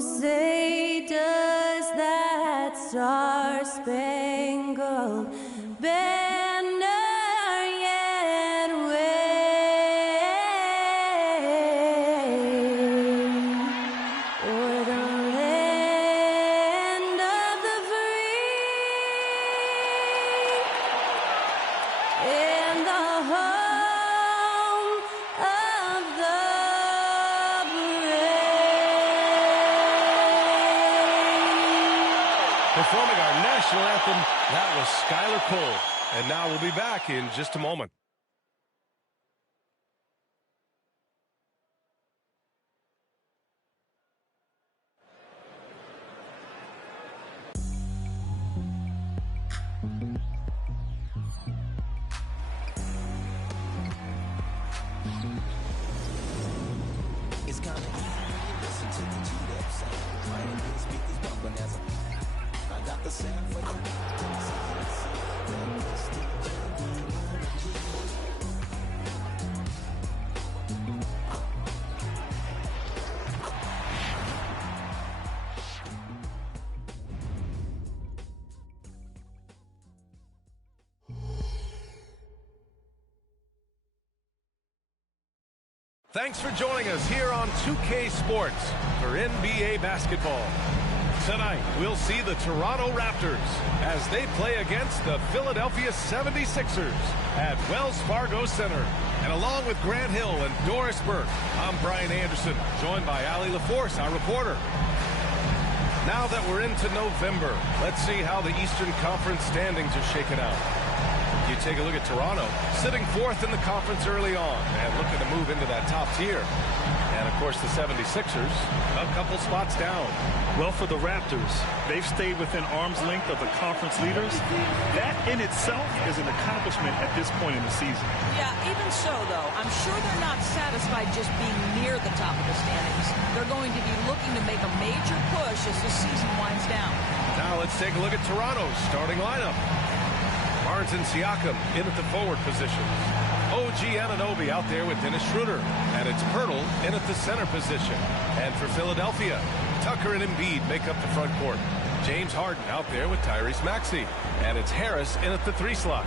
say does that star-spangled banner yet wave o'er the land of the free and the home of the Performing our national anthem, that was Skylar Cole. And now we'll be back in just a moment. It's kinda easy when you listen to the G-Dep sound. My ears speakers bumping as I got the sound for you. Thanks for joining us here on 2K Sports for NBA basketball. Tonight, we'll see the Toronto Raptors as they play against the Philadelphia 76ers at Wells Fargo Center. And along with Grant Hill and Doris Burke, I'm Brian Anderson, joined by Allie LaForce, our reporter. Now that we're into November, let's see how the Eastern Conference standings are shaking out. You take a look at Toronto, sitting fourth in the conference early on and looking to move into that top tier. And, of course, the 76ers, a couple spots down. Well, for the Raptors, they've stayed within arm's length of the conference leaders. That in itself is an accomplishment at this point in the season. Yeah, even so, though, I'm sure they're not satisfied just being near the top of the standings. They're going to be looking to make a major push as the season winds down. Now let's take a look at Toronto's starting lineup. Barnes and Siakam in at the forward positions. OG Anunoby out there with Dennis Schroeder. And it's Pirtle in at the center position. And for Philadelphia, Tucker and Embiid make up the front court. James Harden out there with Tyrese Maxey. And it's Harris in at the 3 slot.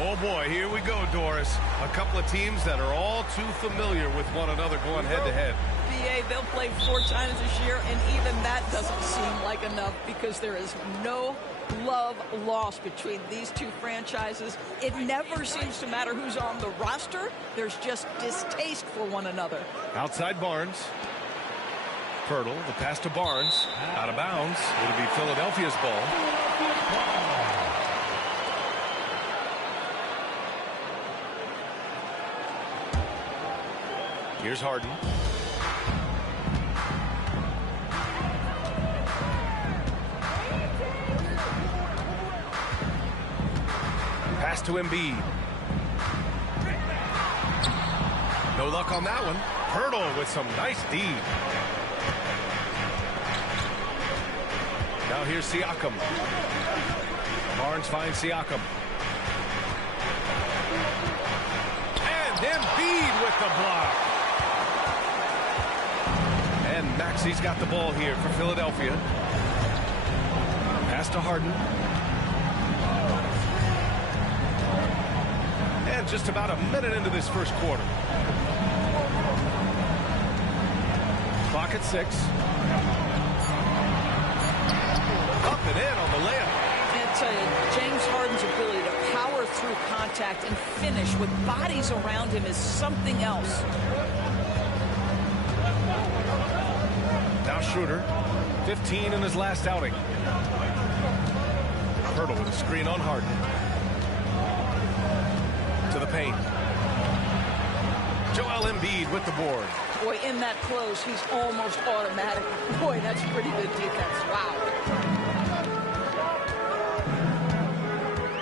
Oh boy, here we go, Doris. A couple of teams that are all too familiar with one another going head-to-head. BA, they'll play 4 times this year, and even that doesn't seem like enough because there is no love lost between these two franchises. It never seems to matter who's on the roster. There's just distaste for one another. Outside Barnes. Pirtle, the pass to Barnes. Out of bounds. It'll be Philadelphia's ball. Here's Harden. Pass to Embiid. No luck on that one. Pirtle with some nice D. Now here's Siakam. Barnes finds Siakam. And Embiid with the block. And Maxey's got the ball here for Philadelphia. Pass to Harden. And just about a minute into this first quarter. Clock at 6. Up and in on the layup. And tell you, James Harden's ability to power through contact and finish with bodies around him is something else. Now Schroeder, 15 in his last outing. Pirtle with a screen on Harden. To the paint. Joel Embiid with the board. Boy, in that close, he's almost automatic. Boy, that's pretty good defense. Wow.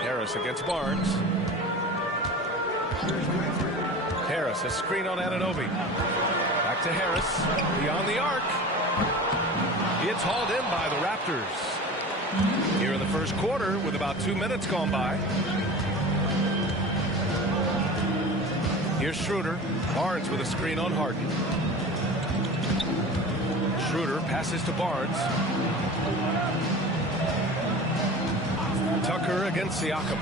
Harris against Barnes. Harris, a screen on Anunoby. Back to Harris, beyond the arc. It's hauled in by the Raptors. Here in the first quarter with about 2 minutes gone by. Here's Schroeder. Barnes with a screen on Harden. Schroeder passes to Barnes. Tucker against Siakam.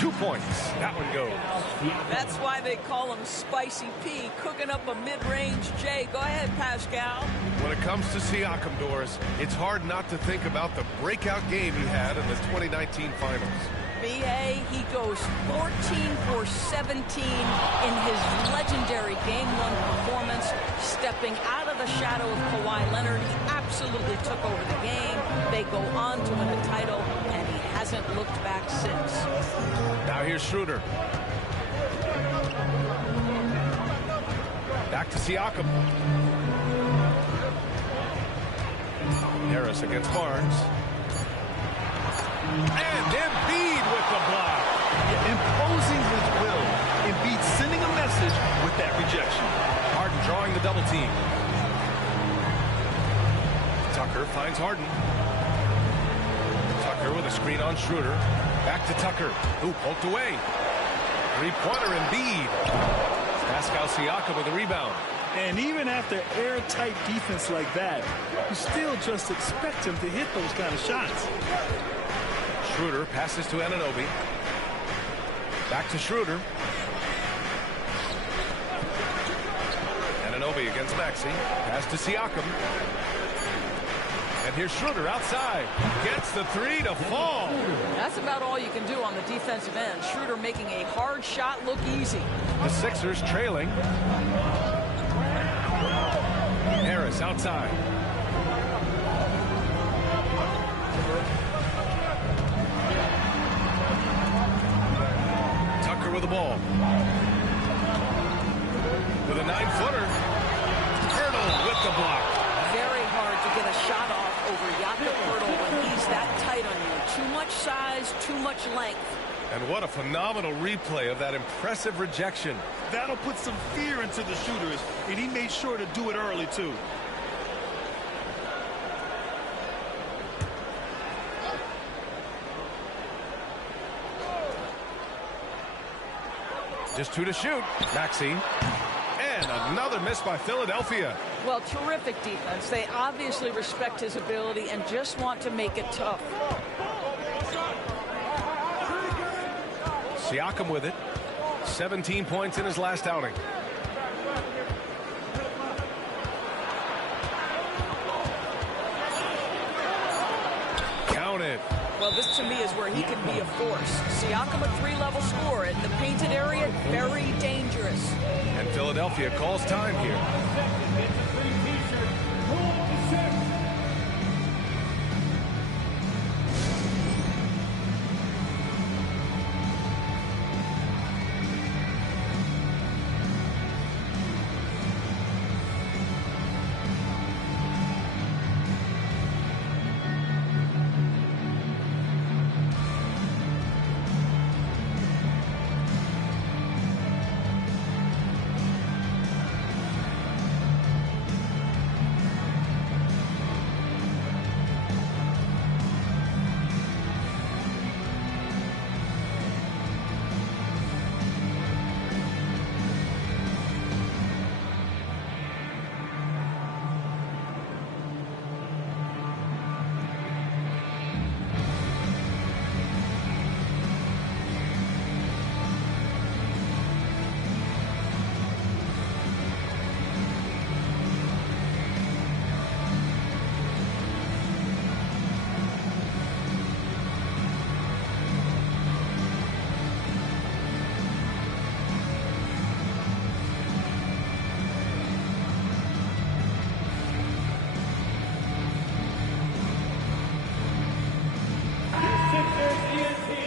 2 points. That one goes. That's why they call him Spicy P, cooking up a mid-range J. Go ahead, Pascal. When it comes to Siakam, Doris, it's hard not to think about the breakout game he had in the 2019 finals. BA, he goes 14 for 17 in his legendary Game 1 performance, stepping out of the shadow of Kawhi Leonard. He absolutely took over the game. They go on to win a title, and he hasn't looked back since. Now here's Schroeder. Back to Siakam. Harris against Barnes. And Embiid with the block. Yeah, imposing his will. Embiid sending a message with that rejection. Harden drawing the double team. Tucker finds Harden. Tucker with a screen on Schroeder. Back to Tucker, who poked away. Three-pointer Embiid. Pascal Siakam with a rebound. And even after airtight defense like that, you still just expect him to hit those kind of shots. Schroeder passes to Anunoby. Back to Schroeder. Anunoby against Maxey. Pass to Siakam. And here's Schroeder outside. Gets the three to fall. That's about all you can do on the defensive end. Schroeder making a hard shot look easy. The Sixers trailing. Harris outside. Tucker with the ball. With a 9-footer. Hurdle with the block. Very hard to get a shot off over Jakob Hurdle when he's that tight on you. Too much size, too much length. And what a phenomenal replay of that impressive rejection. That'll put some fear into the shooters, and he made sure to do it early, too. Just 2 to shoot. Maxey. And another miss by Philadelphia. Well, terrific defense. They obviously respect his ability and just want to make it tough. Siakam with it. 17 points in his last outing. Counted. Well, this to me is where he can be a force. Siakam, a 3-level scorer in the painted area, very dangerous. And Philadelphia calls time here.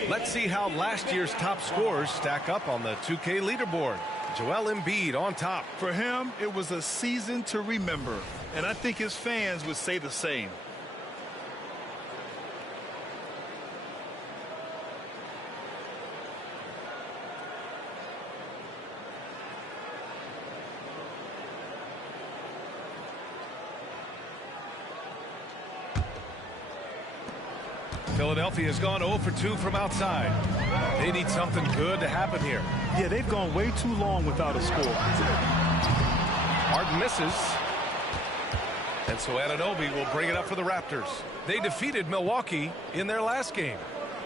Let's see how last year's top scorers stack up on the 2K leaderboard. Joel Embiid on top. For him, it was a season to remember, and I think his fans would say the same. Philadelphia has gone 0 for 2 from outside. They need something good to happen here. Yeah, they've gone way too long without a score. Harden misses. And so Anunoby will bring it up for the Raptors. They defeated Milwaukee in their last game.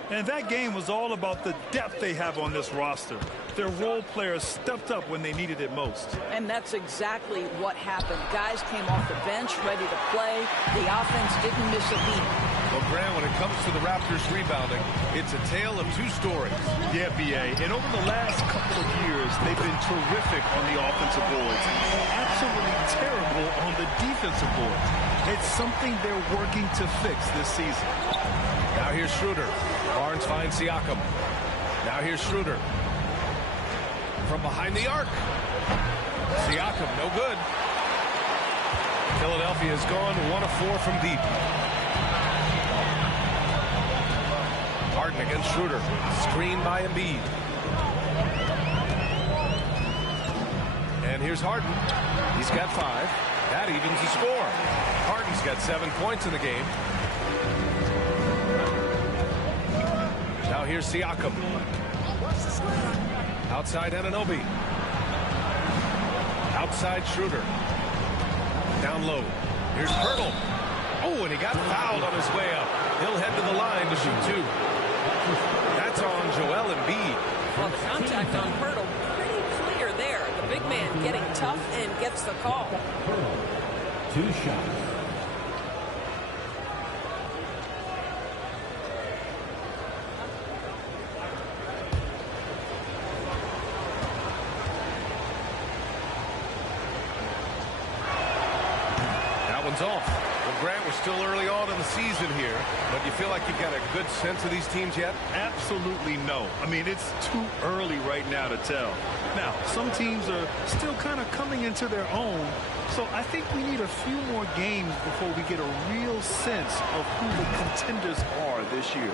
And that game was all about the depth they have on this roster. Their role players stepped up when they needed it most. And that's exactly what happened. Guys came off the bench ready to play. The offense didn't miss a beat. Well, Grant, when it comes to the Raptors rebounding, it's a tale of two stories. Yeah, B.A. And over the last couple of years, they've been terrific on the offensive boards. Absolutely terrible on the defensive boards. It's something they're working to fix this season. Now here's Schroeder. Barnes finds Siakam. Now here's Schroeder. From behind the arc. Siakam, no good. Philadelphia has gone 1 of 4 from deep. Harden against Schroeder. Screen by Embiid. And here's Harden. He's got 5. That evens the score. Harden's got 7 points in the game. Now here's Siakam. Outside Anunoby. Outside Schroeder. Down low. Here's Pirtle. Oh, and he got fouled on his way up. He'll head to the line to shoot 2. That's on Joel Embiid. Well, the contact on Pirtle, pretty clear there. The big man getting tough and gets the call. 2 shots. Off. Well, Grant, we're still early on in the season here, but you feel like you've got a good sense of these teams yet? Absolutely no. I mean, it's too early right now to tell. Now, some teams are still kind of coming into their own, so I think we need a few more games before we get a real sense of who the contenders are this year.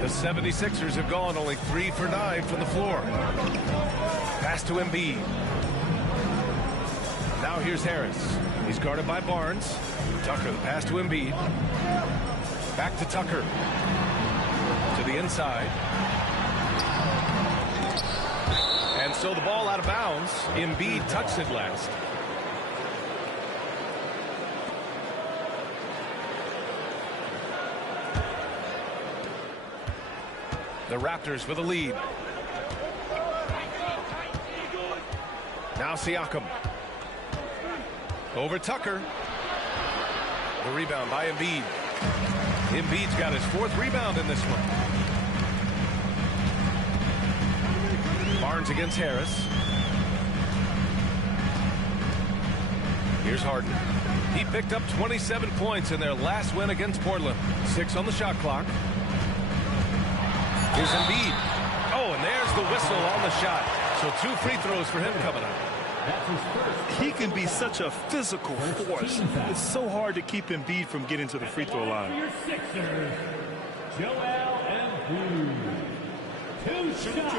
The 76ers have gone only 3 for 9 from the floor. Pass to Embiid. Now here's Harris. He's guarded by Barnes. Tucker, the pass to Embiid. Back to Tucker. To the inside. And so the ball out of bounds. Embiid touched it last. The Raptors with a lead. Now Siakam. Over Tucker. The rebound by Embiid. Embiid's got his 4th rebound in this one. Barnes against Harris. Here's Harden. He picked up 27 points in their last win against Portland. 6 on the shot clock. Here's Embiid. Oh, and there's the whistle on the shot. So 2 free throws for him coming up. He can be such a physical force. It's so hard to keep Embiid from getting to the free throw line. Your Sixers, Joel Embiid. 2 shots.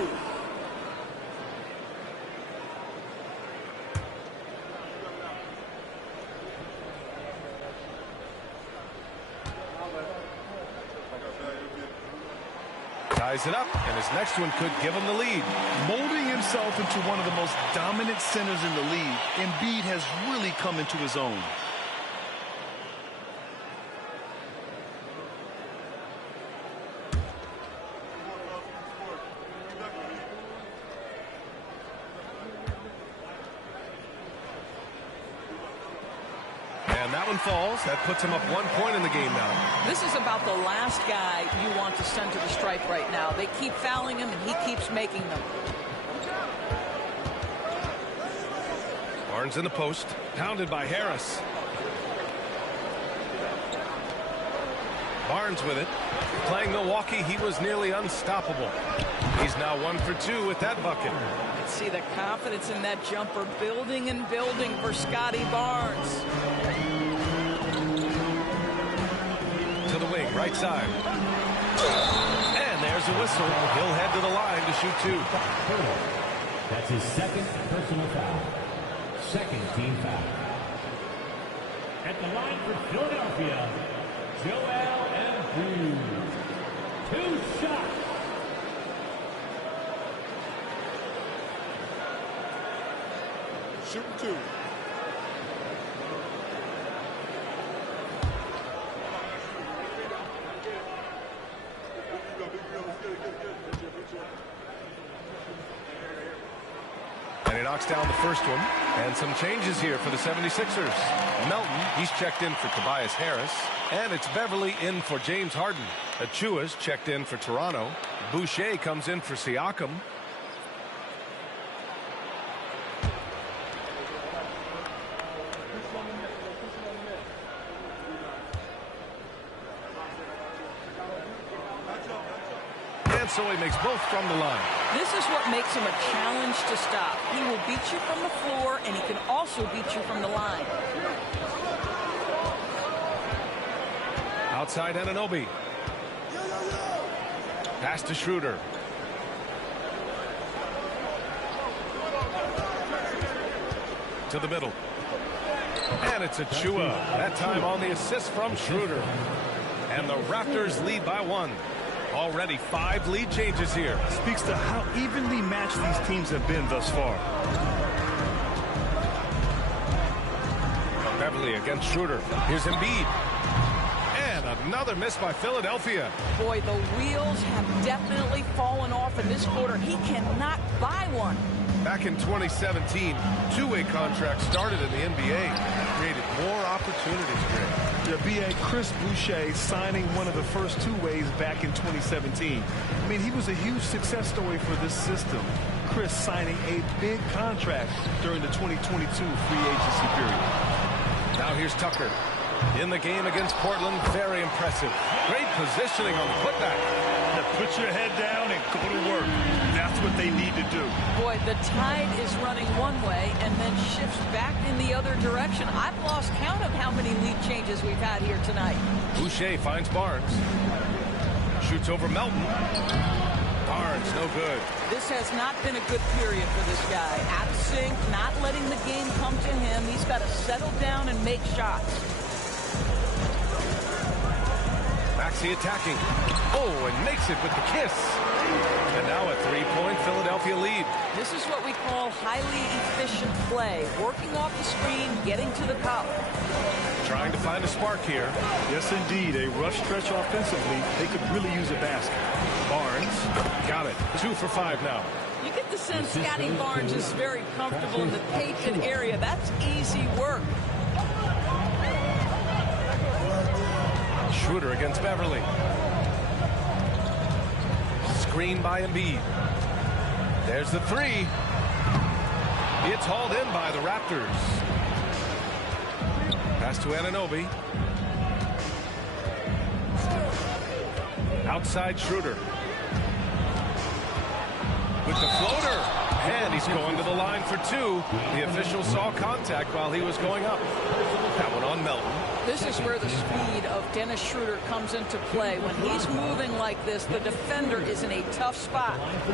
Ties it up, and his next one could give him the lead. Molding himself into one of the most dominant centers in the league, Embiid has really come into his own. And that one falls. That puts him up 1 point in the game now. This is about the last guy you want to send to the stripe right now. They keep fouling him, and he keeps making them. Barnes in the post. Pounded by Harris. Barnes with it. Playing Milwaukee, he was nearly unstoppable. He's now 1 for 2 with that bucket. See the confidence in that jumper building and building for Scotty Barnes. To the wing, right side. And there's a whistle. He'll head to the line to shoot 2. That's his 2nd personal foul. 2nd team foul. At the line for Philadelphia, Joel Embiid. 2 shots. Shooting 2. And he knocks down the first one. And some changes here for the 76ers. Melton, he's checked in for Tobias Harris. And it's Beverly in for James Harden. Achua's checked in for Toronto. Boucher comes in for Siakam. And so he makes both from the line. This is what makes him a challenge to stop. He will beat you from the floor, and he can also beat you from the line. Outside Anunoby. Pass to Schroeder. To the middle. And it's Achua. That time on the assist from Schroeder. And the Raptors lead by 1. Already 5 lead changes here. Speaks to how evenly matched these teams have been thus far. Beverly against Schroeder. Here's Embiid. And another miss by Philadelphia. Boy, the wheels have definitely fallen off in this quarter. He cannot buy one. Back in 2017, two-way contracts started in the NBA. Created more opportunities, Greg. The BA Chris Boucher signing one of the first two-ways back in 2017. I mean, he was a huge success story for this system. Chris signing a big contract during the 2022 free agency period. Now here's Tucker. In the game against Portland, very impressive. Great positioning on the putback. Now put your head down and go to work. That's what they need to do. Boy, the tide is running one way and then shifts back in the other direction. I've lost count of how many lead changes we've had here tonight. Boucher finds Barnes. Shoots over Melton. Barnes, no good. This has not been a good period for this guy. Out of sync, not letting the game come to him. He's got to settle down and make shots. Maxey attacking. Oh, and makes it with the kiss. And now a three-point Philadelphia lead. This is what we call highly efficient play. Working off the screen, getting to the cup. Trying to find a spark here. Yes, indeed. A rough stretch offensively. They could really use a basket. Barnes got it. 2 for 5 now. You get the sense Scotty Barnes is very comfortable in the painted area. That's easy work. Schroeder against Beverly. Screen by Embiid. There's the 3. It's hauled in by the Raptors. Pass to Anunoby. Outside Schroeder. With the floater. And he's going to the line for 2. The official saw contact while he was going up. That one on Melton. This is where the speed of Dennis Schroeder comes into play. When he's moving like this, the defender is in a tough spot. Line for 2.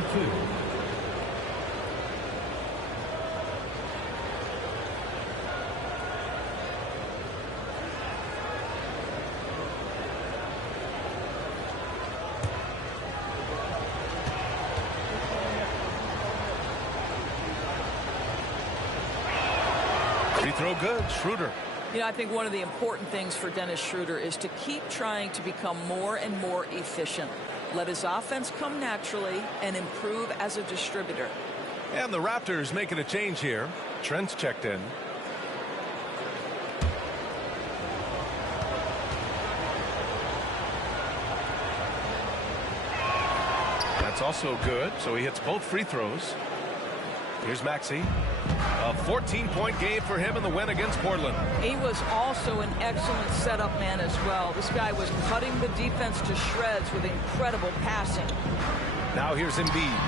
Free throw good. Schroeder. You know, I think one of the important things for Dennis Schroeder is to keep trying to become more and more efficient. Let his offense come naturally and improve as a distributor. And the Raptors making a change here. Trent's checked in. That's also good. So he hits both free throws. Here's Maxey. A 14-point game for him in the win against Portland. He was also an excellent setup man as well. This guy was cutting the defense to shreds with incredible passing. Now here's Embiid.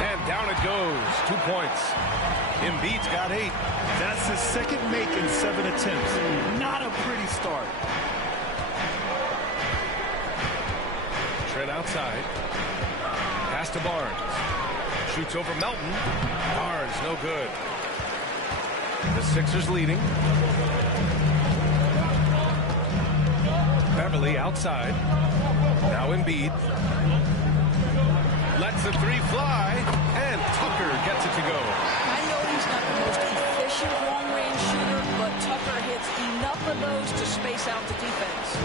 And down it goes. 2 points. Embiid's got 8. That's his second make in 7 attempts. Not a pretty start. Trent outside. Pass to Barnes. Shoots over Melton. Barnes, no good. The Sixers leading. Beverly outside. Now Embiid. Lets the three fly, and Tucker gets it to go. I know he's not the most efficient long-range shooter, but Tucker hits enough of those to space out the defense.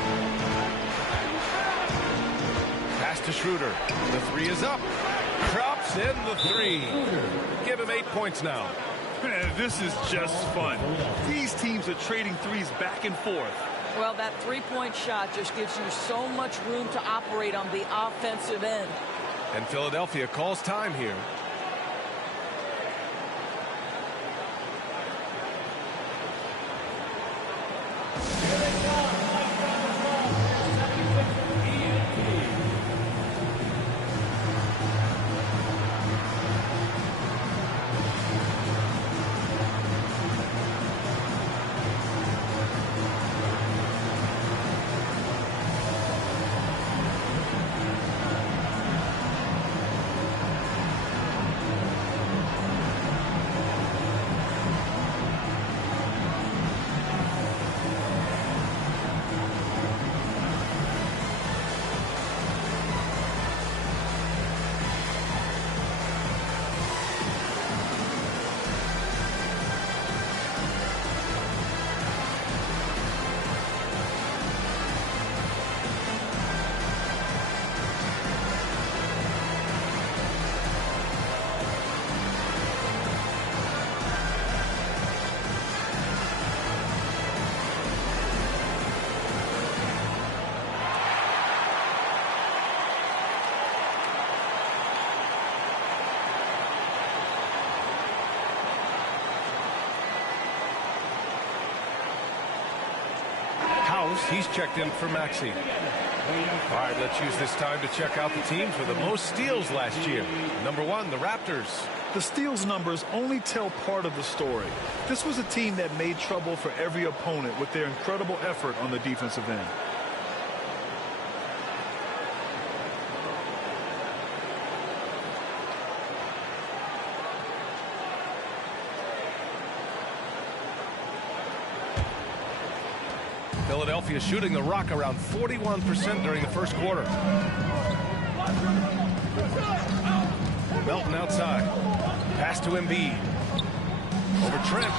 Pass to Schroeder. The three is up. Drops in the three. Give him 8 points now. Man, this is just fun. These teams are trading threes back and forth. Well, that three-point shot just gives you so much room to operate on the offensive end. And Philadelphia calls time here. He's checked in for Maxey. All right, let's use this time to check out the teams with the most steals last year. Number 1, the Raptors. The steals numbers only tell part of the story. This was a team that made trouble for every opponent with their incredible effort on the defensive end. Philadelphia shooting the rock around 41% during the first quarter. Melton outside. Pass to Embiid. Over Trent.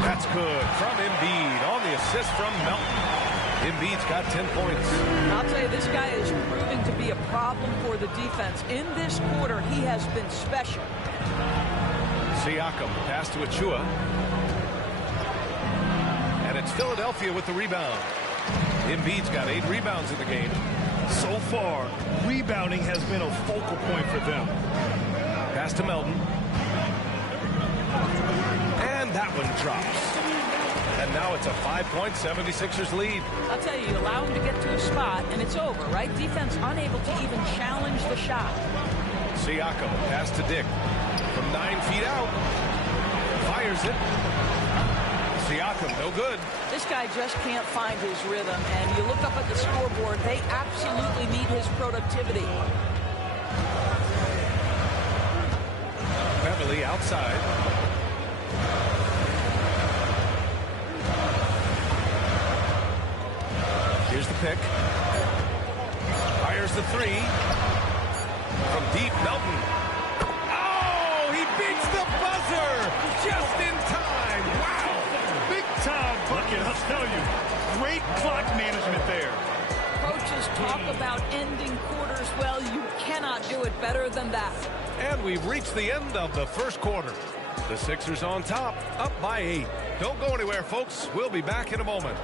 That's good from Embiid on the assist from Melton. Embiid's got 10 points. I'll tell you, this guy is proving to be a problem for the defense. In this quarter, he has been special. Siakam. Pass to Achua. And it's Philadelphia with the rebound. Embiid's got 8 rebounds in the game. So far, rebounding has been a focal point for them. Pass to Melton. And that one drops. And now it's a 5-point 76ers lead. I'll tell you, you allow him to get to a spot, and it's over, right? Defense unable to even challenge the shot. Siakam. Pass to Dick. From 9 feet out. Fires it. Siakam, no good. This guy just can't find his rhythm, and you look up at the scoreboard, they absolutely need his productivity. Beverly outside. Here's the pick. Fires the three. From deep, Melton. Oh, he beats the buzzer just in time. Wow. Big-time bucket, I'll tell you. Great clock management there. Coaches talk about ending quarters. Well, you cannot do it better than that. And we've reached the end of the first quarter. The Sixers on top, up by 8. Don't go anywhere, folks. We'll be back in a moment.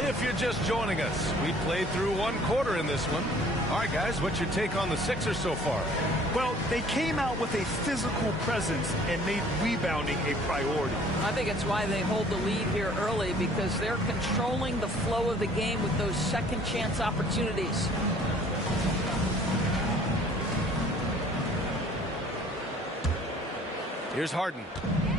If you're just joining us, we played through one quarter in this one. All right, guys, what's your take on the Sixers so far? Well, they came out with a physical presence and made rebounding a priority. I think it's why they hold the lead here early, because they're controlling the flow of the game with those second chance opportunities. Here's Harden.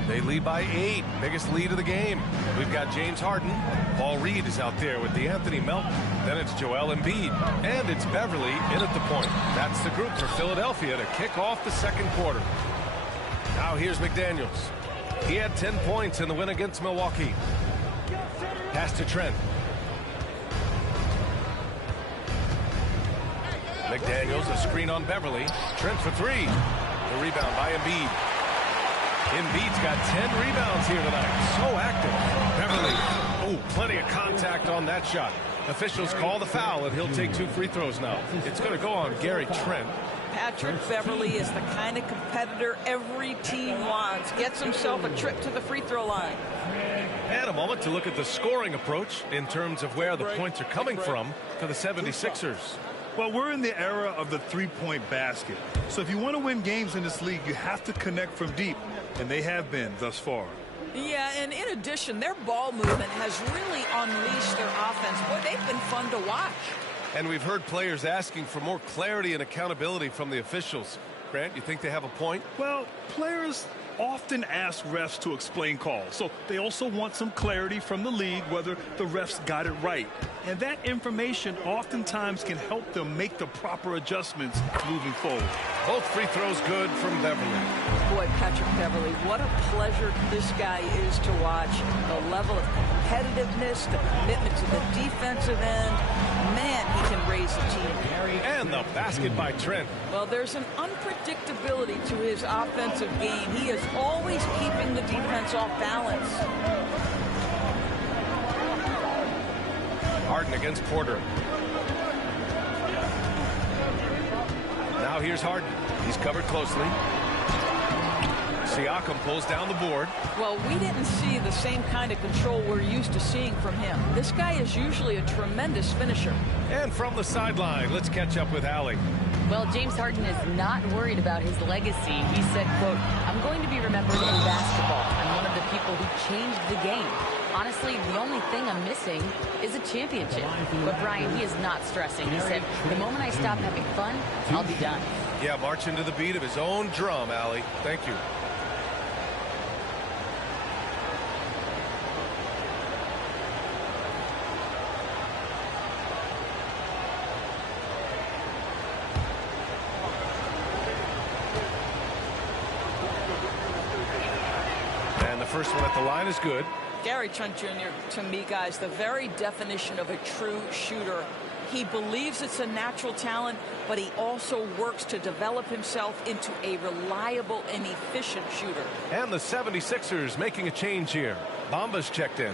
They lead by 8. Biggest lead of the game. We've got James Harden. Paul Reed is out there with DeAnthony Melton. Then it's Joel Embiid. And it's Beverly in at the point. That's the group for Philadelphia to kick off the second quarter. Now here's McDaniels. He had 10 points in the win against Milwaukee. Pass to Trent. McDaniels, a screen on Beverly. Trent for 3. The rebound by Embiid. Embiid's got 10 rebounds here tonight. So active. Beverly. Oh, plenty of contact on that shot. Officials call the foul, and he'll take 2 free throws now. It's going to go on Gary Trent. Patrick Beverly is the kind of competitor every team wants. Gets himself a trip to the free throw line. And a moment to look at the scoring approach in terms of where the points are coming from for the 76ers. Well, we're in the era of the three-point basket. So if you want to win games in this league, you have to connect from deep. And they have been thus far. Yeah, and in addition, their ball movement has really unleashed their offense. Boy, they've been fun to watch. And we've heard players asking for more clarity and accountability from the officials. Grant, you think they have a point? Well, players often ask refs to explain calls. So they also want some clarity from the league whether the refs got it right. And that information oftentimes can help them make the proper adjustments moving forward. Both free throws good from Beverly. Boy, Patrick Beverly, what a pleasure this guy is to watch. The level of competitiveness, the commitment to the defensive end. Man, he can raise the team. And the basket by Trent. Well, there's an unpredictability to his offensive game. He is always keeping the defense off balance. Harden against Porter. Now here's Harden. He's covered closely. Siakam pulls down the board. Well, we didn't see the same kind of control we're used to seeing from him. This guy is usually a tremendous finisher. And from the sideline, let's catch up with Allie. Well, James Harden is not worried about his legacy. He said, quote, "I'm going to be remembered in basketball. I'm one of the people who changed the game. Honestly, the only thing I'm missing is a championship." But Brian, he is not stressing. He said, "The moment I stop having fun, I'll be done." Yeah, marching to the beat of his own drum, Allie. Thank you. First one at the line is good. Gary Trent Jr., to me, guys, the very definition of a true shooter. He believes it's a natural talent, but he also works to develop himself into a reliable and efficient shooter. And the 76ers making a change here. Bamba's checked in.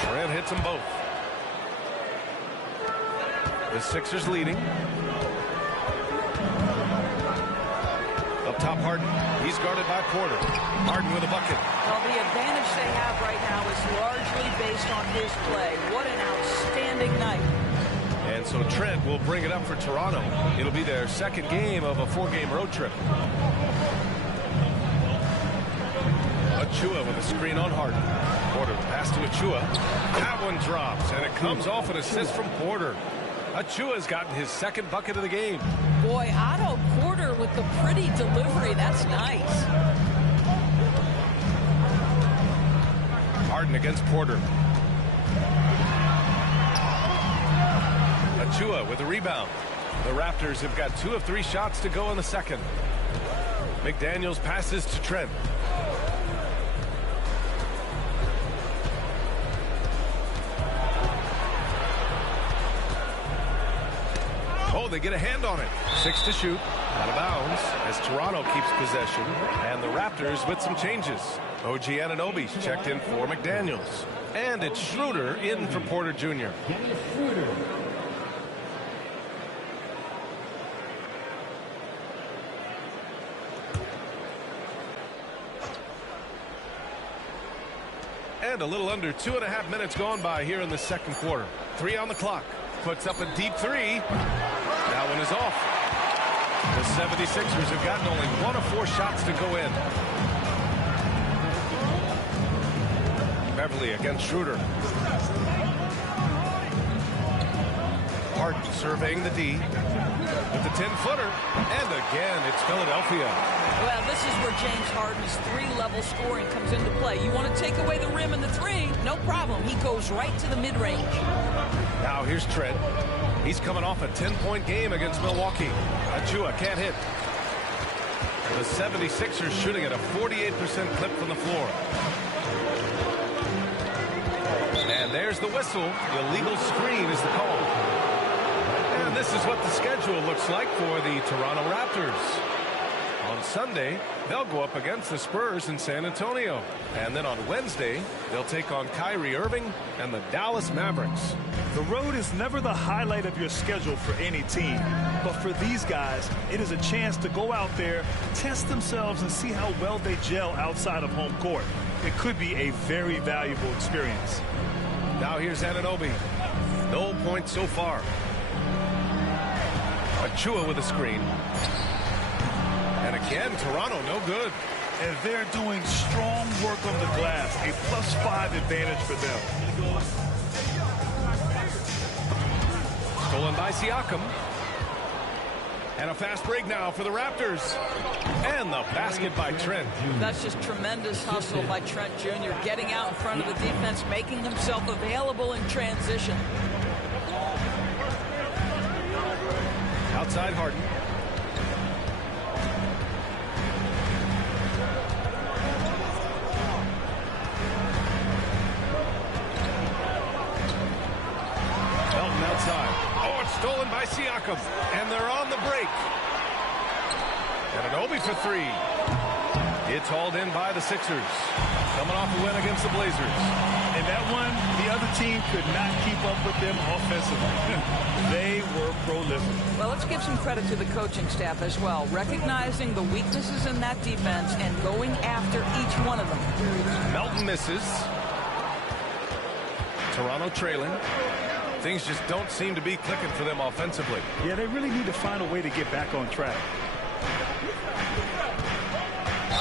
Trent hits them both. The Sixers leading. Up top, Harden. He's guarded by Porter. Harden with a bucket. Well, the advantage they have right now is largely based on his play. What an outstanding night. And so Trent will bring it up for Toronto. It'll be their second game of a 4-game road trip. Achua with a screen on Harden. Porter pass to Achua. That one drops, and it comes off an assist from Porter. Achua's gotten his second bucket of the game. Boy, Otto Porter with the pretty delivery. That's nice. Harden against Porter. Achua with a rebound. The Raptors have got 2 of 3 shots to go in the second. McDaniels passes to Trent. Oh, they get a hand on it. 6 to shoot. Out of bounds as Toronto keeps possession. And the Raptors with some changes. OG Anunoby's checked in for McDaniels. And it's Schroeder in for Porter Jr. And a little under 2.5 minutes gone by here in the second quarter. 3 on the clock. Puts up a deep 3. That one is off. The 76ers have gotten only 1 of 4 shots to go in. Beverly against Schroeder. Harden surveying the D with the 10-footer. And again, it's Philadelphia. Well, this is where James Harden's three-level scoring comes into play. You want to take away the rim and the three, no problem. He goes right to the mid-range. Now here's Trent. He's coming off a 10-point game against Milwaukee. Achua can't hit. The 76ers shooting at a 48% clip from the floor. And there's the whistle. The illegal screen is the call. And this is what the schedule looks like for the Toronto Raptors. On Sunday, they'll go up against the Spurs in San Antonio. And then on Wednesday, they'll take on Kyrie Irving and the Dallas Mavericks. The road is never the highlight of your schedule for any team. But for these guys, it is a chance to go out there, test themselves, and see how well they gel outside of home court. It could be a very valuable experience. Now here's Anunoby. No points so far. Achua with a screen. And again, Toronto no good. And they're doing strong work on the glass. A +5 advantage for them. Stolen by Siakam. And a fast break now for the Raptors. And the basket by Trent. That's just tremendous hustle by Trent Jr. Getting out in front of the defense, making himself available in transition. Outside Harden. Melton outside. Oh, it's stolen by Siakam. And they're on the break. Anunoby for three. It's hauled in by the Sixers. Coming off a win against the Blazers. And that one, the other team could not keep up with them offensively. They were prolific. Well, let's give some credit to the coaching staff as well, recognizing the weaknesses in that defense and going after each one of them. Melton misses. Toronto trailing. Things just don't seem to be clicking for them offensively. Yeah, they really need to find a way to get back on track.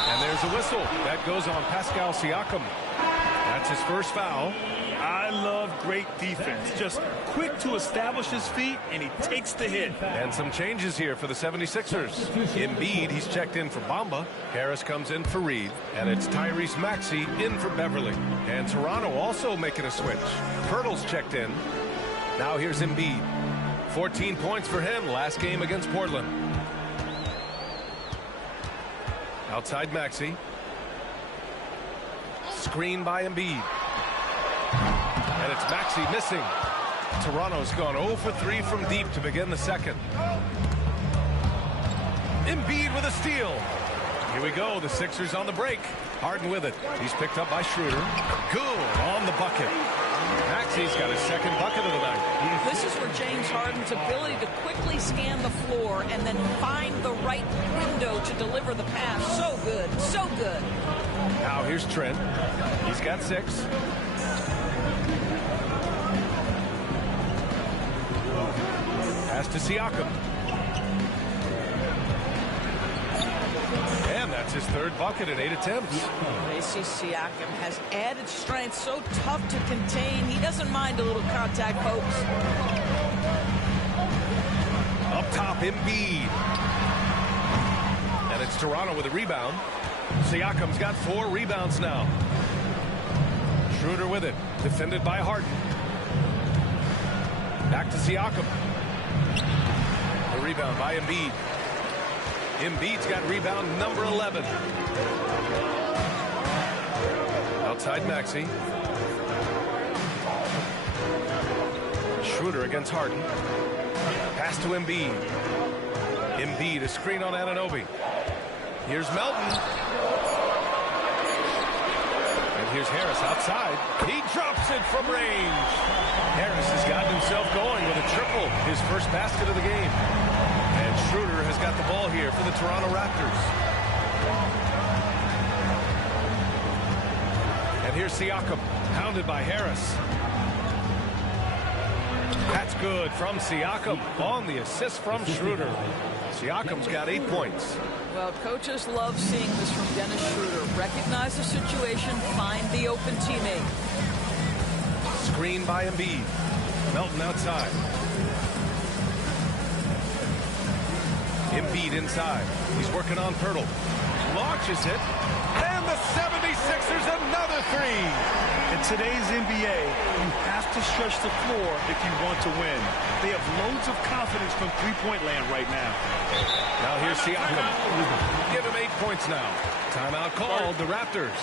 And there's a whistle. That goes on Pascal Siakam. That's his first foul. I love great defense. Just quick to establish his feet, and he takes the hit. And some changes here for the 76ers. Embiid, he's checked in for Bamba. Harris comes in for Reed. And it's Tyrese Maxey in for Beverly. And Toronto also making a switch. Pirtle's checked in. Now here's Embiid. 14 points for him last game against Portland. Outside Maxey. Screen by Embiid. And it's Maxey missing. Toronto's gone 0 for 3 from deep to begin the second. Embiid with a steal. Here we go. The Sixers on the break. Harden with it. He's picked up by Schroeder. Good on the bucket. Maxey's got his second bucket of the night. This is where James Harden's ability to quickly scan the floor and then find the right window to deliver the pass. So good. So good. Now here's Trent. He's got 6. Pass to Siakam. And that's his third bucket in 8 attempts. J.C. Siakam has added strength, so tough to contain. He doesn't mind a little contact, folks. Up top, Embiid. And it's Toronto with a rebound. Siakam's got 4 rebounds now. Schroeder with it. Defended by Harden. Back to Siakam. The rebound by Embiid. Embiid's got rebound number 11. Outside Maxey. Schroeder against Harden. Pass to Embiid. Embiid, a screen on Anunoby. Here's Melton. And here's Harris outside. He drops it from range. Harris has gotten himself going with a triple, his first basket of the game. And Schroeder has got the ball here for the Toronto Raptors. And here's Siakam, pounded by Harris. That's good from Siakam on the assist from Schroeder. Siakam's got 8 points. Well, coaches love seeing this from Dennis Schroeder. Recognize the situation, find the open teammate. Screen by Embiid. Melton outside. Embiid inside. He's working on Pirtle. Launches it. And the 76ers another three. In today's NBA, you have to stretch the floor if you want to win. They have loads of confidence from three-point land right now. Now here's Siakam. Give him 8 points now. Timeout called the Raptors.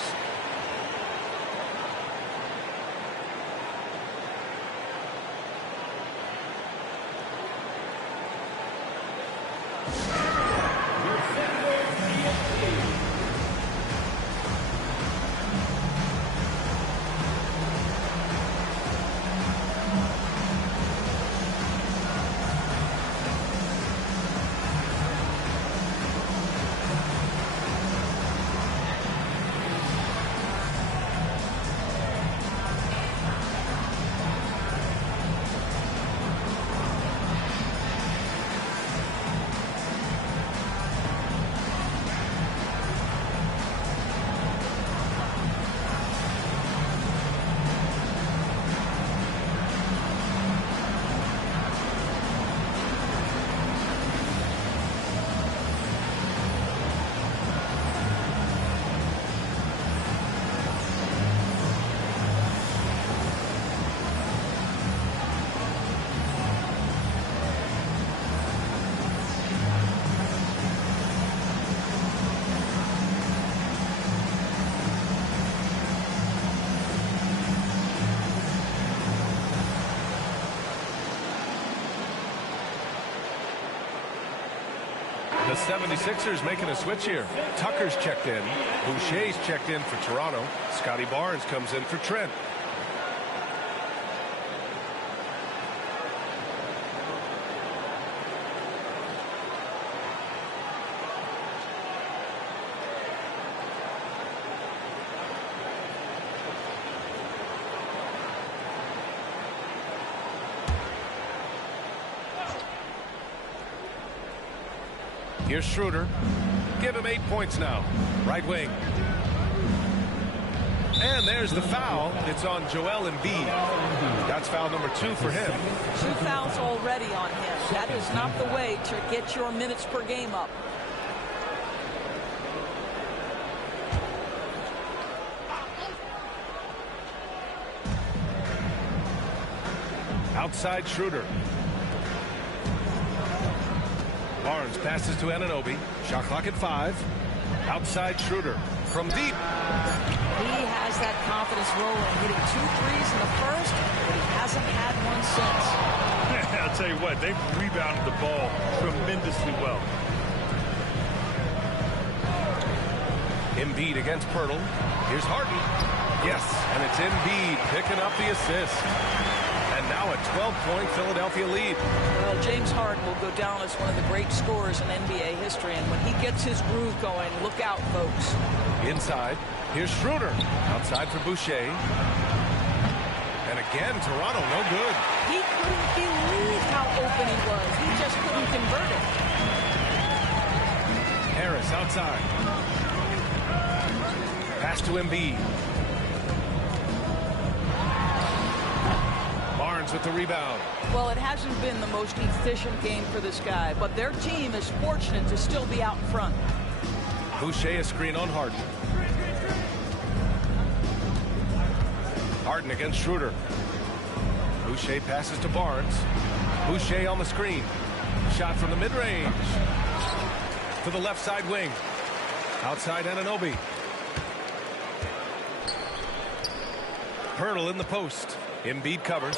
The 76ers making a switch here. Tucker's checked in. Boucher's checked in for Toronto. Scotty Barnes comes in for Trent. Here's Schroeder. Give him 8 points now. Right wing. And there's the foul. It's on Joel Embiid. That's foul number 2 for him. 2 fouls already on him. That is not the way to get your minutes per game up. Outside Schroeder. Barnes passes to Anunoby. Shot clock at 5. Outside Schroeder from deep. He has that confidence rolling, hitting 2 threes in the first, but he hasn't had one since. I'll tell you what, they've rebounded the ball tremendously well. Embiid against Pirtle. Here's Harden. Yes, and it's Embiid picking up the assist. And now a 12-point Philadelphia lead. Well, James Harden will go down as one of the great scorers in NBA history, and when he gets his groove going, look out, folks. Inside, here's Schroeder. Outside for Boucher. And again, Toronto, no good. He couldn't believe how open he was. He just couldn't convert it. Harris outside. Pass to Embiid. With the rebound. Well, it hasn't been the most efficient game for this guy, but their team is fortunate to still be out in front. Boucher a screen on Harden. Harden against Schroeder. Boucher passes to Barnes. Boucher on the screen. Shot from the mid-range. To the left side wing. Outside Anunoby. Pirtle in the post. Embiid covers.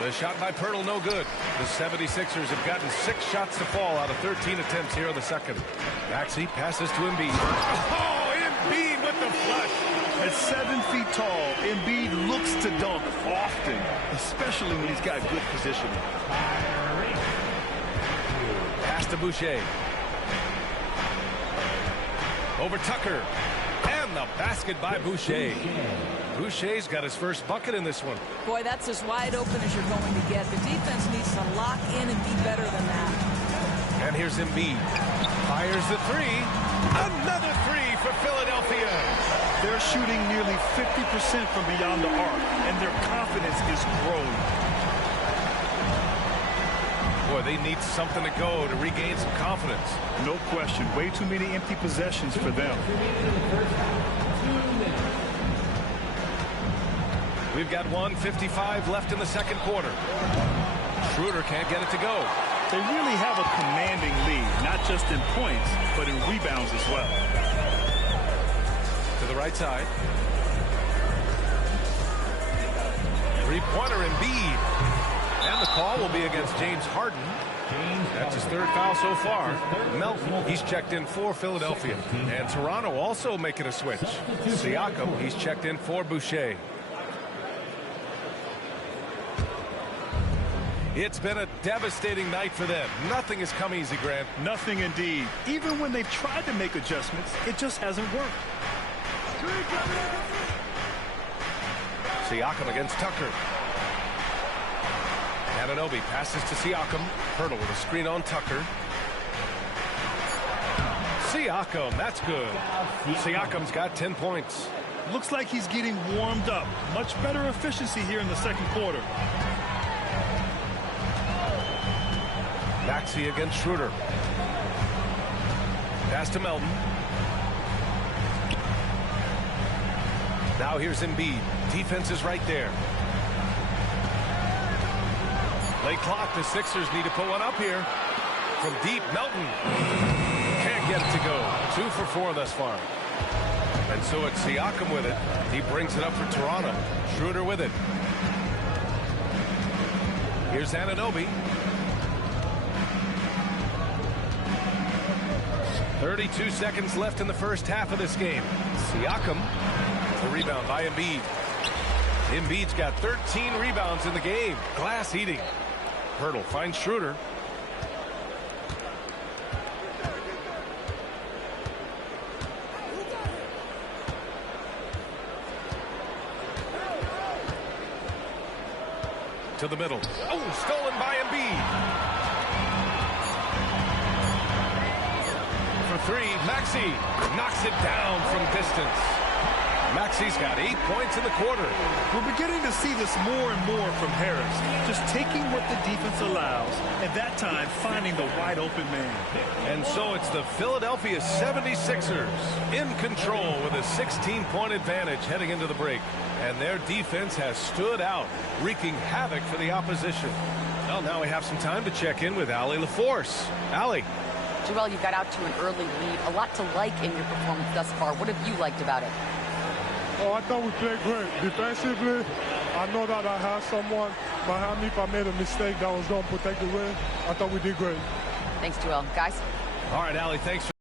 The shot by Pirtle, no good. The 76ers have gotten 6 shots to fall out of 13 attempts here in the second. Maxey passes to Embiid. Oh, Embiid with the flush. At 7 feet tall, Embiid looks to dunk often, especially when he's got good positioning. Pass to Boucher. Over Tucker. And the basket by Boucher. Boucher's got his first bucket in this one. Boy, that's as wide open as you're going to get. The defense needs to lock in and be better than that. And here's Embiid. Fires the 3. Another 3 for Philadelphia. They're shooting nearly 50% from beyond the arc, and their confidence is growing. Boy, they need something to go to regain some confidence. No question. Way too many empty possessions for them. We've got 1:55 left in the second quarter. Schroeder can't get it to go. They really have a commanding lead, not just in points, but in rebounds as well. To the right side. Three-pointer Embiid. And the call will be against James Harden. That's his third foul so far. Melton, he's checked in for Philadelphia. And Toronto also making a switch. Siakam, he's checked in for Boucher. It's been a devastating night for them. Nothing has come easy, Grant. Nothing indeed. Even when they've tried to make adjustments, it just hasn't worked. Siakam against Tucker. Anunoby passes to Siakam. Hurdle with a screen on Tucker. Siakam, that's good. Siakam's got 10 points. Looks like he's getting warmed up. Much better efficiency here in the second quarter. Maxey against Schroeder. Pass to Melton. Now here's Embiid. Defense is right there. Late clock. The Sixers need to put one up here. From deep, Melton. Can't get it to go. 2 for 4 thus far. And so it's Siakam with it. He brings it up for Toronto. Schroeder with it. Here's Anunoby. 32 seconds left in the first half of this game. Siakam, the rebound by Embiid. Embiid's got 13 rebounds in the game. Glass eating. Hurdle finds Schroeder. To the middle. Oh, stolen by Embiid. For 3, Maxey knocks it down from distance. Maxey's got 8 points in the quarter. We're beginning to see this more and more from Harris. Just taking what the defense allows, and that time finding the wide open man. And so it's the Philadelphia 76ers in control with a 16-point advantage heading into the break. And their defense has stood out, wreaking havoc for the opposition. Well, now we have some time to check in with Allie LaForce. Allie. Joel, you got out to an early lead. A lot to like in your performance thus far. What have you liked about it? Oh, I thought we played great. Defensively, I know that I had someone behind me if I made a mistake that was going to protect the rim. I thought we did great. Thanks, Joel. Guys? All right, Allie, thanks for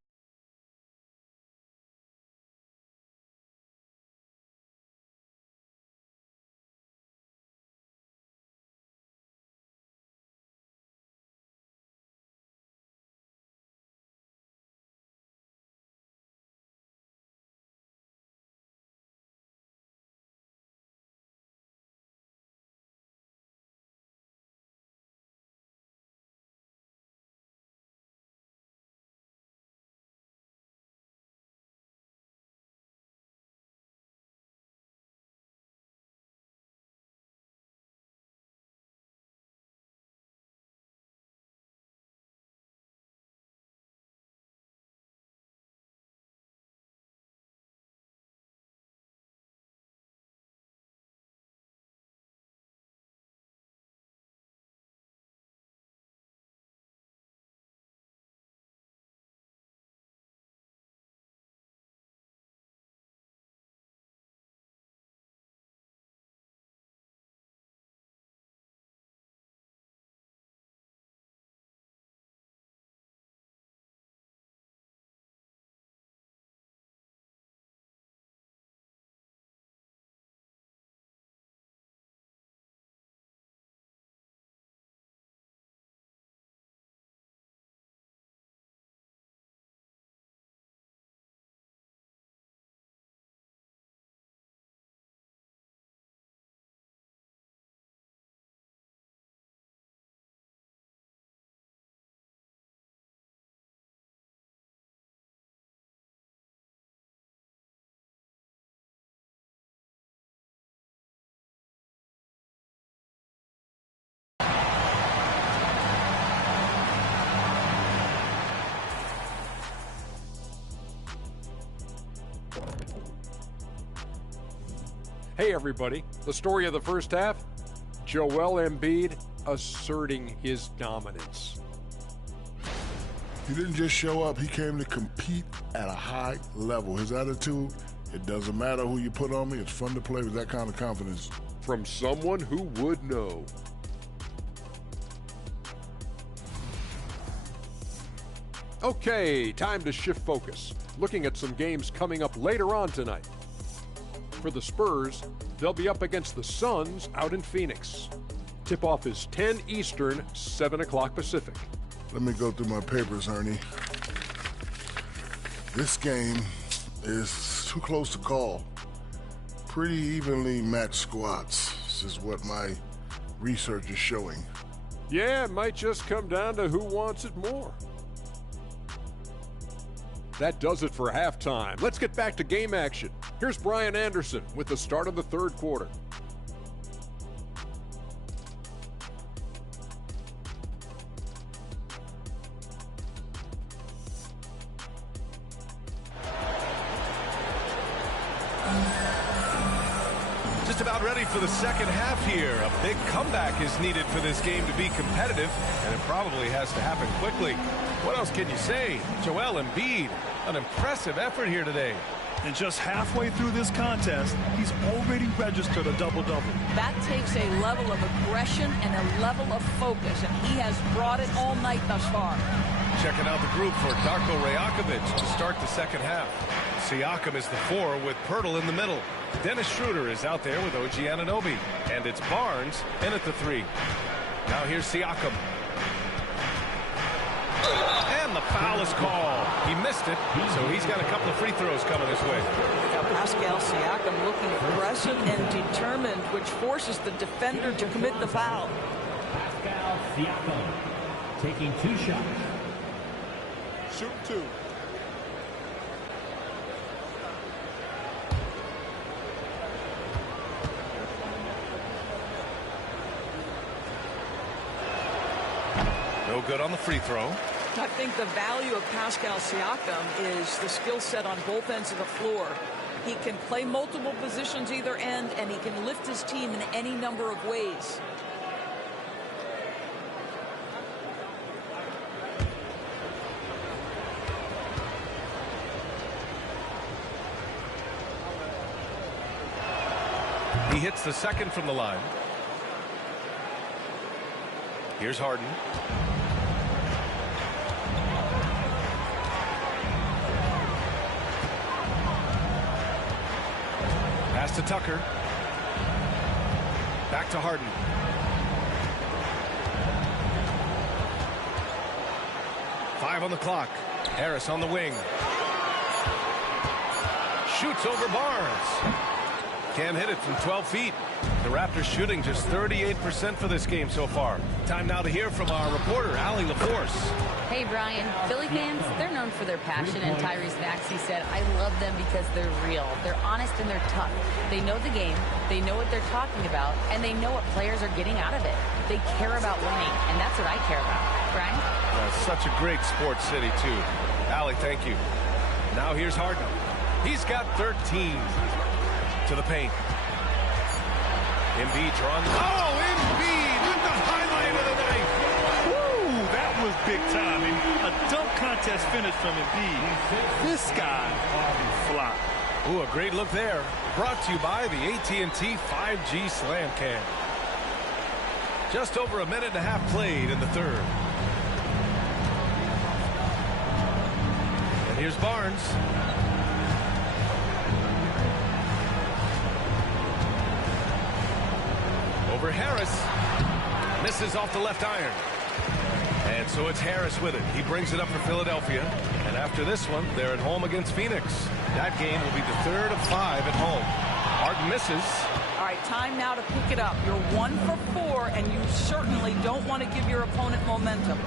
Hey everybody, the story of the first half, Joel Embiid asserting his dominance. He didn't just show up, he came to compete at a high level. His attitude, it doesn't matter who you put on me, it's fun to play with that kind of confidence. From someone who would know. Okay, time to shift focus. Looking at some games coming up later on tonight. For the Spurs, they'll be up against the Suns out in Phoenix. Tip-off is 10 Eastern, 7 o'clock Pacific. Let me go through my papers, Ernie. This game is too close to call. Pretty evenly matched squads. This is what my research is showing. Yeah, it might just come down to who wants it more. That does it for halftime. Let's get back to game action. Here's Brian Anderson with the start of the third quarter. Just about ready for the second half here. A big comeback is needed for this game to be competitive, and it probably has to happen quickly. What else can you say? Joel Embiid, an impressive effort here today. And just halfway through this contest, he's already registered a double-double. That takes a level of aggression and a level of focus, and he has brought it all night thus far. Checking out the group for Darko Rajakovic to start the second half. Siakam is the 4 with Pirtle in the middle. Dennis Schroeder is out there with OG Anunoby. And it's Barnes in at the 3. Now here's Siakam. And the foul is called. He missed it, so he's got a couple of free throws coming his way. Now Pascal Siakam looking aggressive and determined, which forces the defender to commit the foul. Pascal Siakam taking 2 shots. Shoot 2. No good on the free throw. I think the value of Pascal Siakam is the skill set on both ends of the floor. He can play multiple positions either end, and he can lift his team in any number of ways. He hits the second from the line. Here's Harden. Pass to Tucker. Back to Harden. Five on the clock. Harris on the wing. Shoots over Barnes. Can't hit it from 12 feet. The Raptors shooting just 38% for this game so far. Time now to hear from our reporter, Allie LaForce. Hey, Brian. Philly fans, they're known for their passion, and Tyrese Maxey said, I love them because they're real. They're honest and they're tough. They know the game, they know what they're talking about, and they know what players are getting out of it. They care about winning, and that's what I care about. Brian? Such a great sports city, too. Allie, thank you. Now here's Harden. He's got 13 to the paint. Embiid drawn. Oh, Embiid with the highlight of the night. Woo, that was big time. A dunk contest finish from Embiid. This guy fly. Ooh, a great look there. Brought to you by the AT&T 5G Slam Cam. Just over a minute and a half played in the third. And here's Barnes. Over Harris. Misses off the left iron. And so it's Harris with it. He brings it up for Philadelphia. And after this one, they're at home against Phoenix. That game will be the third of 5 at home. Harden misses. All right, time now to pick it up. You're 1 for 4, and you certainly don't want to give your opponent momentum.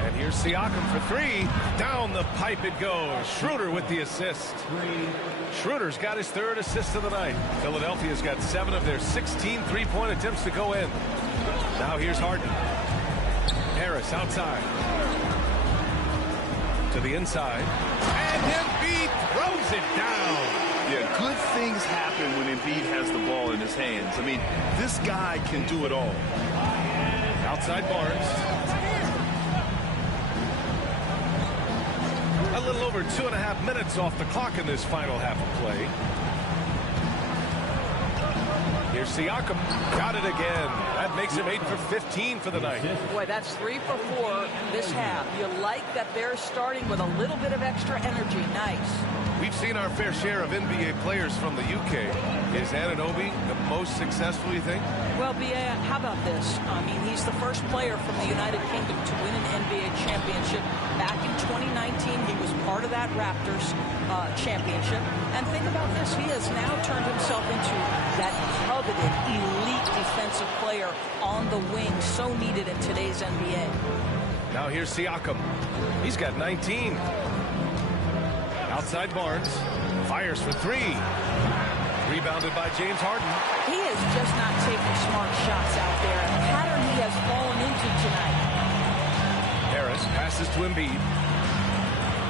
And here's Siakam for 3. Down the pipe it goes. Schroeder with the assist. Schroeder's got his 3rd assist of the night. Philadelphia's got 7 of their 16 three-point attempts to go in. Now here's Harden. Harris outside. To the inside. And Embiid throws it down. Yeah, good things happen when Embiid has the ball in his hands. I mean, this guy can do it all. Outside Barnes. A little over 2.5 minutes off the clock in this final half of play. Here's Siakam. Got it again. That makes him 8 for 15 for the night. Boy, that's 3 for 4 this half. You like that they're starting with a little bit of extra energy. Nice. We've seen our fair share of NBA players from the UK. Is Anunoby the most successful, you think? Well, B.A., how about this? I mean, he's the first player from the United Kingdom to win an NBA championship. Back in 2019, he was part of that Raptors championship. And think about this. He has now turned himself into that coveted, elite defensive player on the wing, so needed in today's NBA. Now here's Siakam. He's got 19. Outside Barnes. Fires for 3. Rebounded by James Harden. He is just not taking smart shots out there. A pattern he has fallen into tonight. Harris passes to Embiid.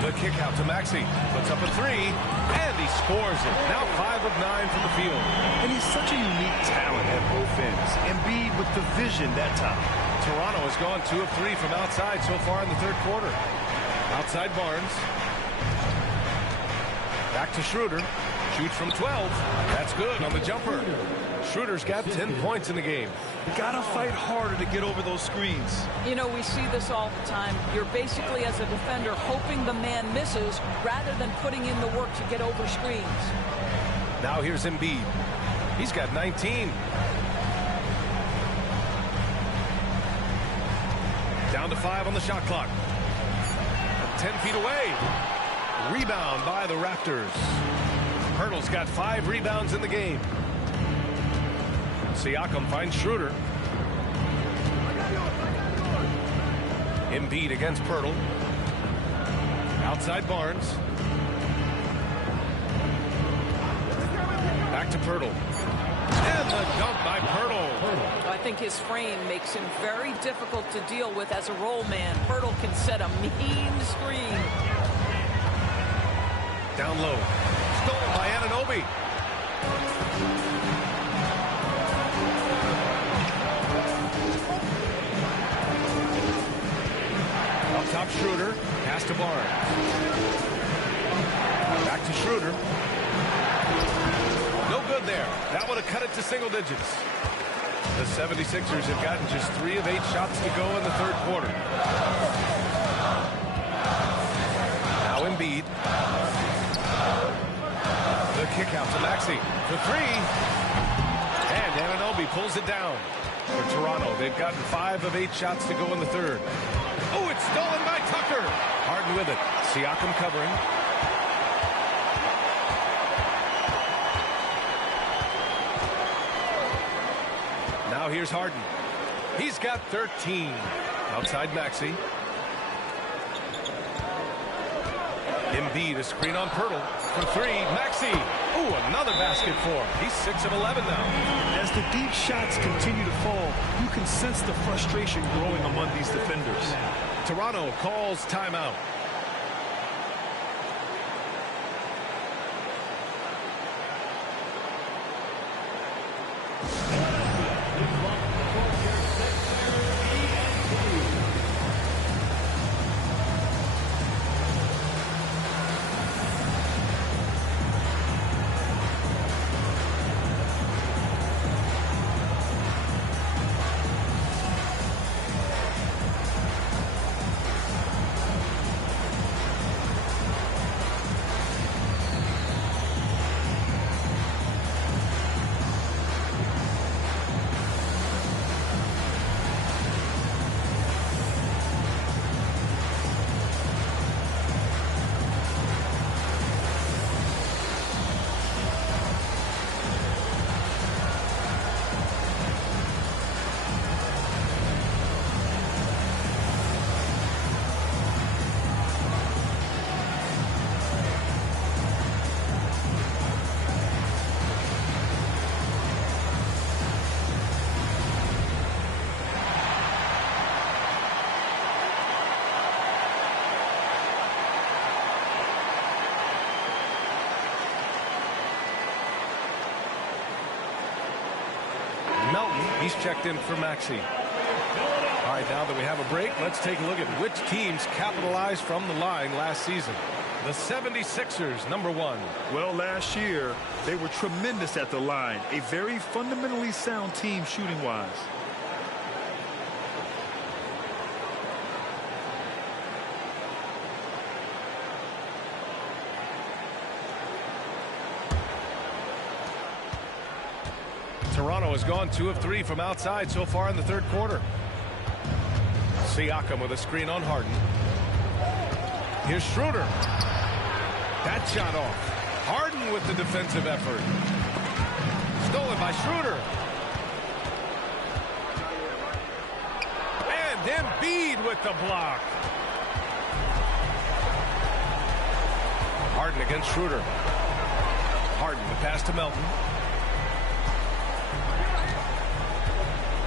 The kick out to Maxey. Puts up a 3. And he scores it. Now 5 of 9 from the field. And he's such a unique talent at both ends. Embiid with the vision that time. Toronto has gone 2 of 3 from outside so far in the third quarter. Outside Barnes. Back to Schroeder. Shoots from 12. That's good on the jumper. Schroeder's got 10 points in the game. Gotta fight harder to get over those screens. You know, we see this all the time. You're basically, as a defender, hoping the man misses rather than putting in the work to get over screens. Now here's Embiid. He's got 19. Down to 5 on the shot clock. 10 feet away. Rebound by the Raptors. Hurdle's got 5 rebounds in the game. Siakam finds Schroeder. Embiid against Pirtle. Outside Barnes. Back to Pirtle. And the dunk by Pirtle. I think his frame makes him very difficult to deal with as a roll man. Pirtle can set a mean screen. Down low. Stolen by Anunoby. Up top Schroeder. Pass to Barnes. Back to Schroeder. No good there. That would have cut it to single digits. The 76ers have gotten just 3 of 8 shots to go in the third quarter. Now Embiid. The kick out to Maxey for 3. And Anunoby pulls it down. For Toronto, they've gotten 5 of 8 shots to go in the third. Oh, it's stolen by Tucker. Harden with it. Siakam covering. Now here's Harden. He's got 13. Outside Maxey. Embiid, a screen on Pirtle for 3. Maxey. Ooh, another basket for him. He's 6 of 11 now. As the deep shots continue to fall, you can sense the frustration growing among these defenders. Toronto calls timeout. Melton. He's checked in for Maxey. All right, now that we have a break, let's take a look at which teams capitalized from the line last season. The 76ers, number 1. Well, last year, they were tremendous at the line. A very fundamentally sound team shooting-wise. Toronto has gone 2 of 3 from outside so far in the third quarter. Siakam with a screen on Harden. Here's Schroeder. That shot off. Harden with the defensive effort. Stolen by Schroeder. And Embiid with the block. Harden against Schroeder. Harden, the pass to Melton.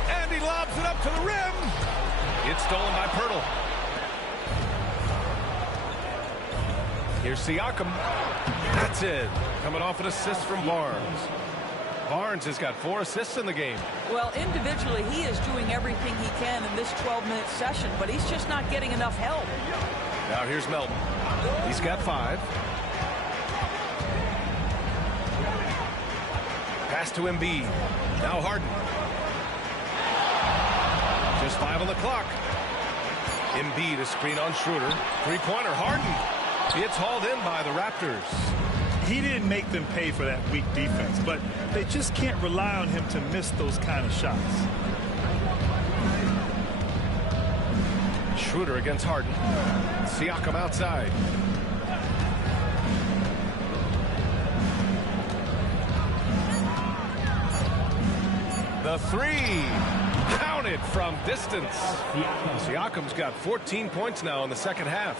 And he lobs it up to the rim. It's stolen by Pirtle. Here's Siakam. That's it. Coming off an assist from Barnes. Barnes has got 4 assists in the game. Well, individually, he is doing everything he can in this 12-minute session, but he's just not getting enough help. Now here's Melton. He's got 5. Pass to Embiid. Now Harden. Just 5 on the clock. Embiid, a screen on Schroeder. 3-pointer, Harden. It's hauled in by the Raptors. He didn't make them pay for that weak defense, but they just can't rely on him to miss those kind of shots. Schroeder against Harden. Siakam outside. The 3. Counted from distance. Siakam's got 14 points now in the second half.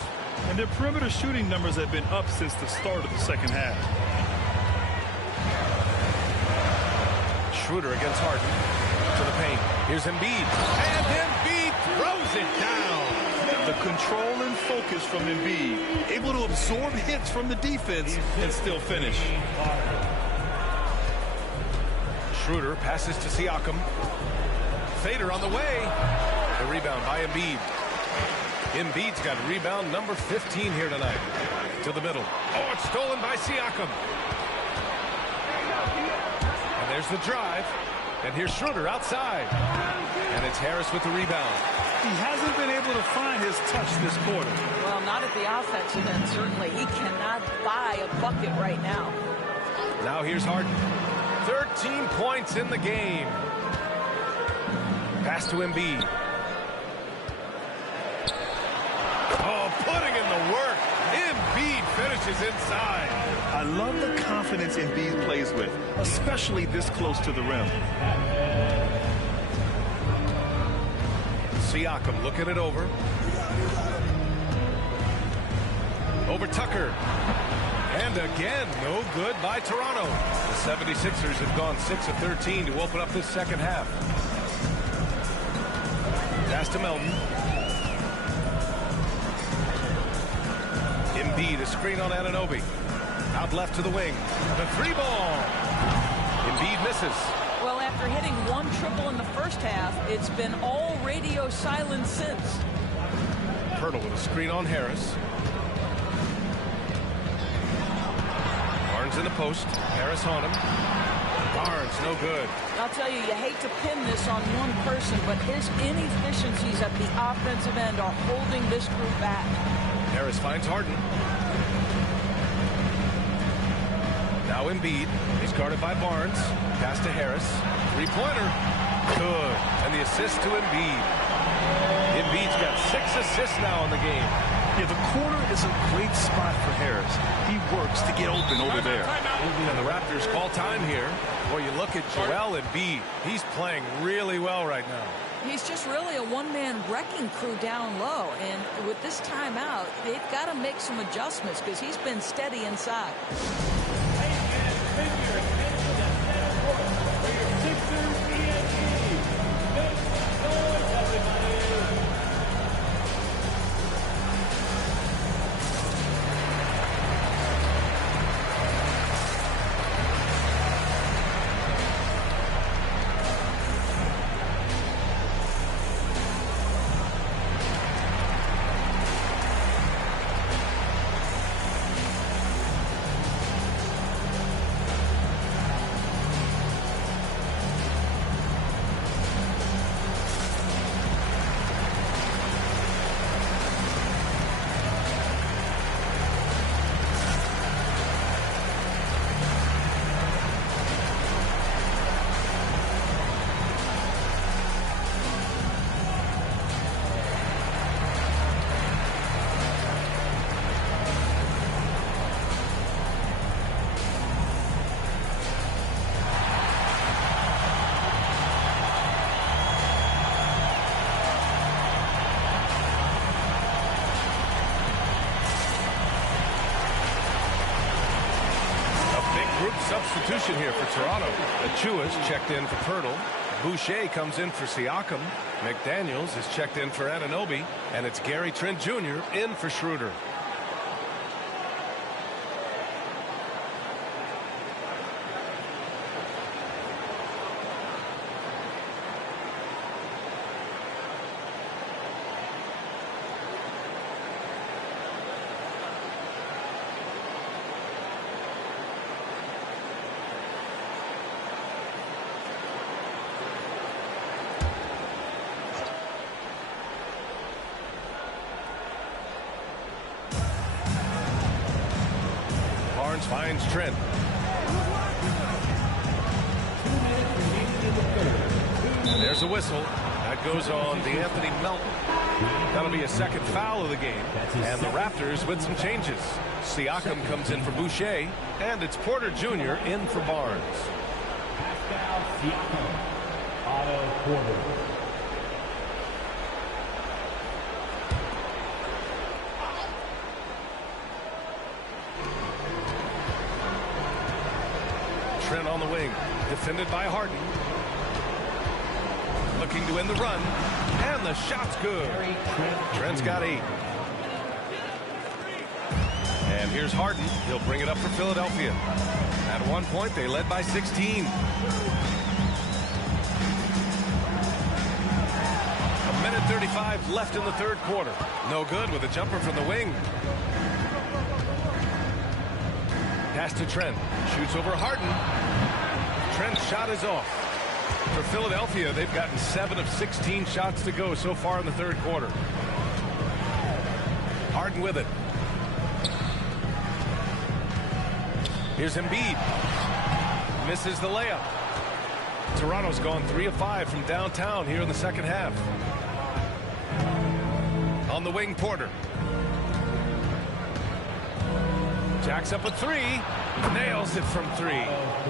And their perimeter shooting numbers have been up since the start of the second half. Schroeder against Harden. To the paint. Here's Embiid. And Embiid throws it down. The control and focus from Embiid. Able to absorb hits from the defense and still finish. Schroeder passes to Siakam. Fader on the way. The rebound by Embiid. Embiid's got rebound number 15 here tonight. To the middle. Oh, it's stolen by Siakam. And there's the drive. And here's Schroeder outside. And it's Harris with the rebound. He hasn't been able to find his touch this quarter. Well, not at the offensive end, certainly. He cannot buy a bucket right now. Now here's Harden. 13 points in the game. Pass to Embiid. Oh, putting in the work. Embiid finishes inside. I love the confidence Embiid plays with, especially this close to the rim. Siakam looking it over. Over Tucker. And again, no good by Toronto. The 76ers have gone 6 of 13 to open up this second half. Pass to Melton. Embiid, a screen on Anunoby. Out left to the wing. The 3-ball. Embiid misses. Well, after hitting 1 triple in the first half, it's been all radio silence since. Pirtle with a screen on Harris. Barnes in the post. Harris on him. Barnes, no good. I'll tell you, you hate to pin this on one person, but his inefficiencies at the offensive end are holding this group back. Harris finds Harden. Now Embiid. He's guarded by Barnes. Pass to Harris. 3-pointer. Good. And the assist to Embiid. Embiid's got 6 assists now in the game. Yeah, the corner is a great spot for Harris. He works to get open over there. And the Raptors call time here. Boy, you look at Joel Embiid. He's playing really well right now. He's just really a one-man wrecking crew down low. And with this timeout, they've got to make some adjustments because he's been steady inside. substitution here for Toronto. Achua's checked in for Pirtle. Boucher comes in for Siakam. McDaniels is checked in for Anunoby. And it's Gary Trent Jr. in for Schroeder. Finds Trent. There's a whistle. That goes on Anthony Melton. That'll be a second foul of the game. And the Raptors with some changes. Siakam comes in for Boucher. And it's Porter Jr. in for Barnes. Pascal Siakam. Otto Porter. Trent on the wing, defended by Harden. Looking to win the run, and the shot's good. Trent's got 8. And here's Harden. He'll bring it up for Philadelphia. At one point, they led by 16. A minute 35 left in the third quarter. No good with a jumper from the wing. Pass to Trent. Shoots over Harden. Trent's shot is off. For Philadelphia, they've gotten 7 of 16 shots to go so far in the third quarter. Harden with it. Here's Embiid. Misses the layup. Toronto's gone 3 of 5 from downtown here in the second half. On the wing, Porter. Jacks up a 3. Nails it from 3.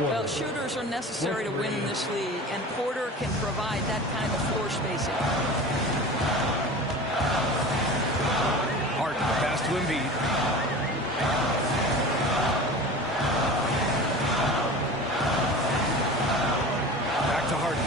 Well, shooters are necessary to win in this league, and Porter can provide that kind of floor spacing. Harden, pass to Embiid. Back to Harden.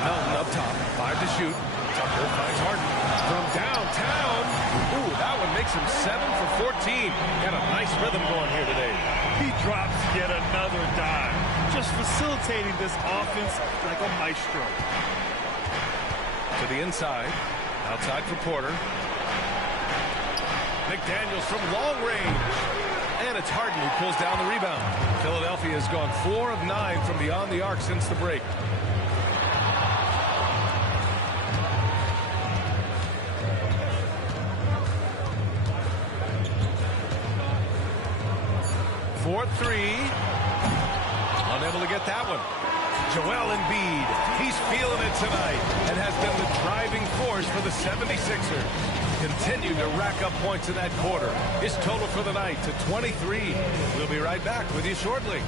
Melton up top. 5 to shoot. Tucker finds Harden. From downtown. Ooh, that one makes him 7 for 14. Got a nice rhythm going here today. He drops yet another dime. Just facilitating this offense like a maestro. To the inside. Outside for Porter. McDaniels from long range. And it's Harden who pulls down the rebound. Philadelphia has gone 4 of 9 from beyond the arc since the break. For 3. Unable to get that one. Joel Embiid. He's feeling it tonight and has been the driving force for the 76ers. Continue to rack up points in that quarter. His total for the night to 23. We'll be right back with you shortly.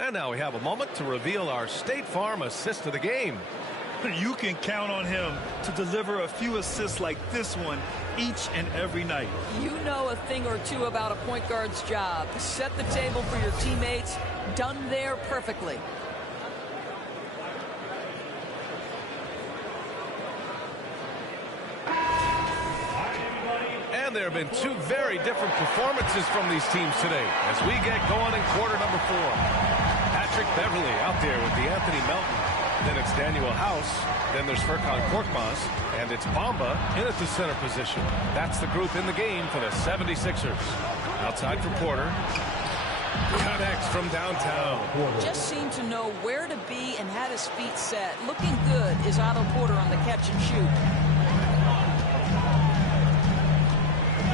And now we have a moment to reveal our State Farm assist of the game. You can count on him to deliver a few assists like this one each and every night. You know a thing or two about a point guard's job. Set the table for your teammates. Done there perfectly. And there have been 2 very different performances from these teams today as we get going in quarter number 4. Patrick Beverly out there with Anthony Melton. Then it's Daniel House. Then there's Furkan Korkmaz. And it's Bamba in at the center position. That's the group in the game for the 76ers. Outside for Porter. Connects from downtown. Just seemed to know where to be and had his feet set. Looking good is Otto Porter on the catch and shoot.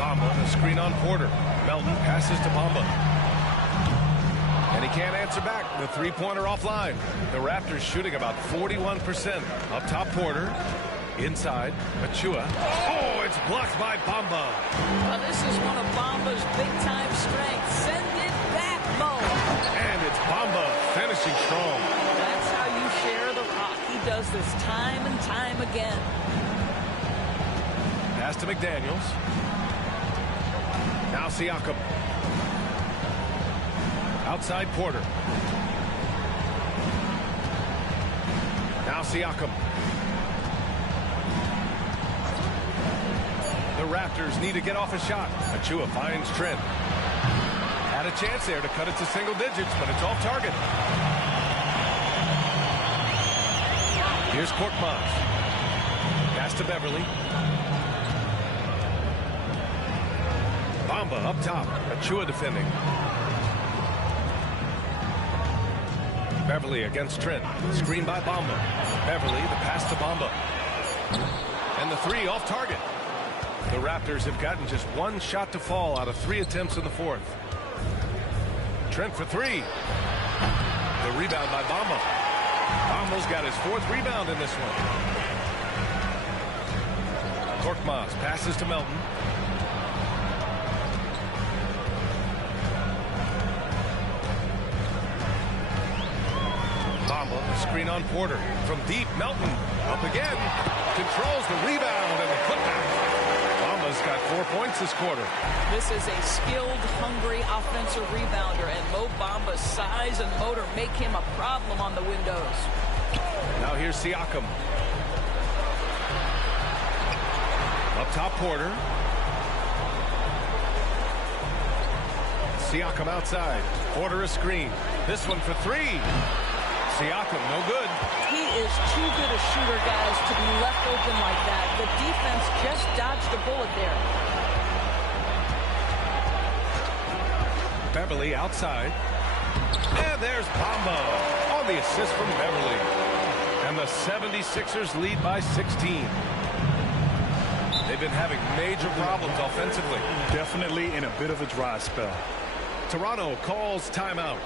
Bamba, the screen on Porter. Melton passes to Bamba. And he can't answer back. The three-pointer offline. The Raptors shooting about 41%. Up top, Porter. Inside, Achua. Oh, it's blocked by Bamba. Well, this is one of Bamba's big-time strengths. Send it back, Mo. And it's Bamba finishing strong. That's how you share the rock. He does this time and time again. Pass to McDaniels. Now Siakam. Outside Porter. Now Siakam. The Raptors need to get off a shot. Achua finds Trent. Had a chance there to cut it to single digits, but it's off target. Here's Korkmaz. Pass to Beverly. Bamba up top. Achua defending. Beverly against Trent. Screen by Bamba. Beverly, the pass to Bamba. And the three off target. The Raptors have gotten just one shot to fall out of 3 attempts in the fourth. Trent for three. The rebound by Bamba. Bamba's got his 4th rebound in this one. Korkmaz passes to Melton. Bamba, the screen on Porter. From deep, Melton up again. Controls the rebound and the putback. Bamba's got 4 points this quarter. This is a skilled, hungry offensive rebounder, and Mo Bamba's size and motor make him a problem on the windows. Now here's Siakam. Up top, Porter. Siakam outside. Porter a screen. This one for three. Siakam, no good. He is too good a shooter, guys, to be left open like that. The defense just dodged a bullet there. Beverly outside. And there's Bamba on the assist from Beverly. And the 76ers lead by 16. They've been having major problems offensively. Definitely in a bit of a dry spell. Toronto calls timeout.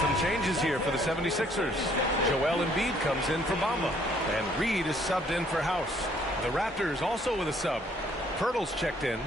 Some changes here for the 76ers. Joel Embiid comes in for Bamba, and Reed is subbed in for House. The Raptors also with a sub. Pirtle's checked in.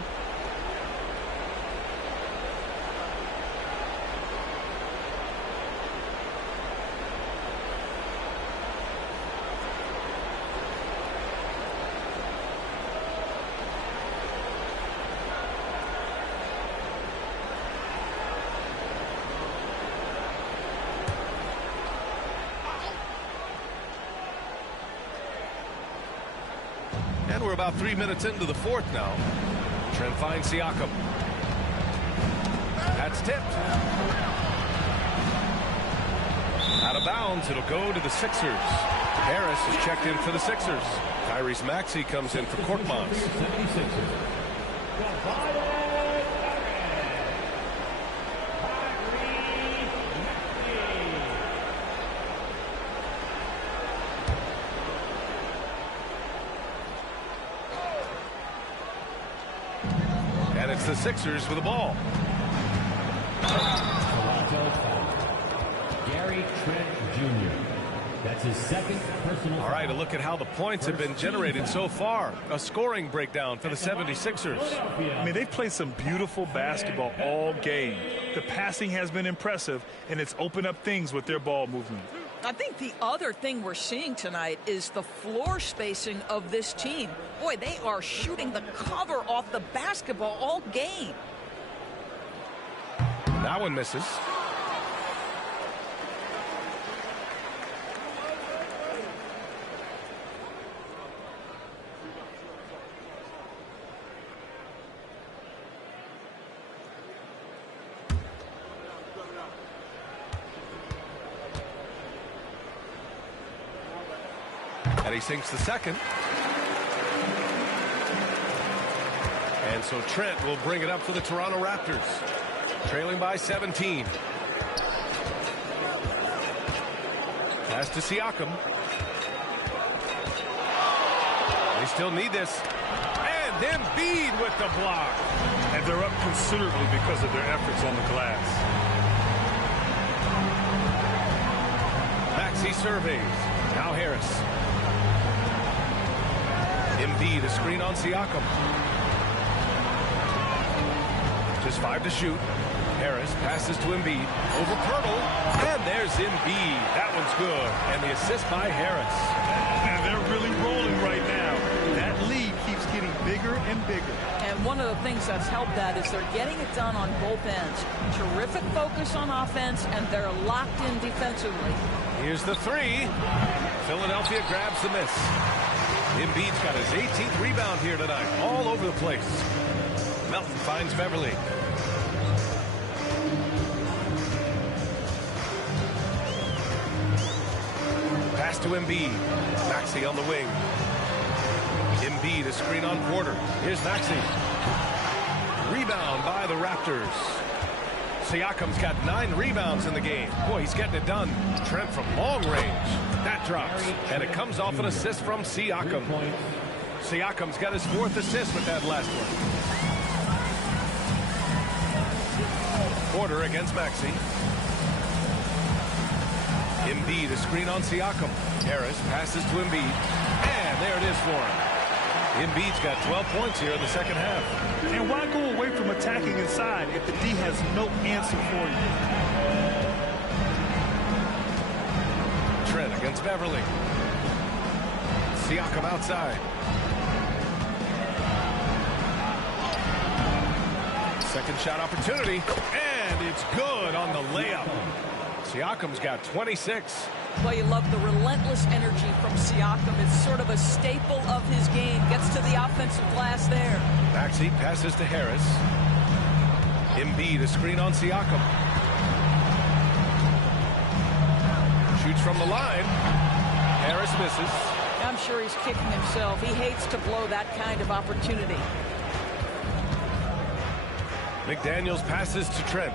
And we're about 3 minutes into the fourth now. Trent finds Siakam. That's tipped. Out of bounds. It'll go to the Sixers. Harris is checked in for the Sixers. Tyrese Maxey comes in for Korkmaz. And it's the Sixers with the ball. Toronto foul. Gary Trent Jr. That's his second personal foul. All right, a look at how the points have been generated so far. A scoring breakdown for the 76ers. I mean, they've played some beautiful basketball all game. The passing has been impressive, and it's opened up things with their ball movement. I think the other thing we're seeing tonight is the floor spacing of this team. Boy, they are shooting the cover off the basketball all game. That one misses. And he sinks the second. And so Trent will bring it up for the Toronto Raptors. Trailing by 17. Pass to Siakam. They still need this. And Embiid with the block. And they're up considerably because of their efforts on the glass. Maxey surveys. Now Harris. Embiid, a screen on Siakam. Just 5 to shoot. Harris passes to Embiid. Over Pirtle. And there's Embiid. That one's good. And the assist by Harris. And they're really rolling right now. That lead keeps getting bigger and bigger. And one of the things that's helped that is they're getting it done on both ends. Terrific focus on offense, and they're locked in defensively. Here's the three. Philadelphia grabs the miss. Embiid's got his 18th rebound here tonight. All over the place. Melton finds Beverly. Pass to Embiid. Maxey on the wing. Embiid, a screen on Porter. Here's Maxey. Rebound by the Raptors. Siakam's got 9 rebounds in the game. Boy, he's getting it done. Trent from long range. That drops. And it comes off an assist from Siakam. Siakam's got his 4th assist with that last one. Porter against Maxey. Embiid, a screen on Siakam. Harris passes to Embiid. And there it is for him. Embiid's got 12 points here in the second half. And why go away from attacking inside if the D has no answer for you? Trent against Beverly. Siakam outside. Second shot opportunity. And it's good on the layup. Siakam's got 26. Well, you love the relentless energy from Siakam. It's sort of a staple of his game. Gets to the offensive glass there. Maxey passes to Harris. Embiid, a screen on Siakam. Shoots from the line. Harris misses. I'm sure he's kicking himself. He hates to blow that kind of opportunity. McDaniels passes to Trent.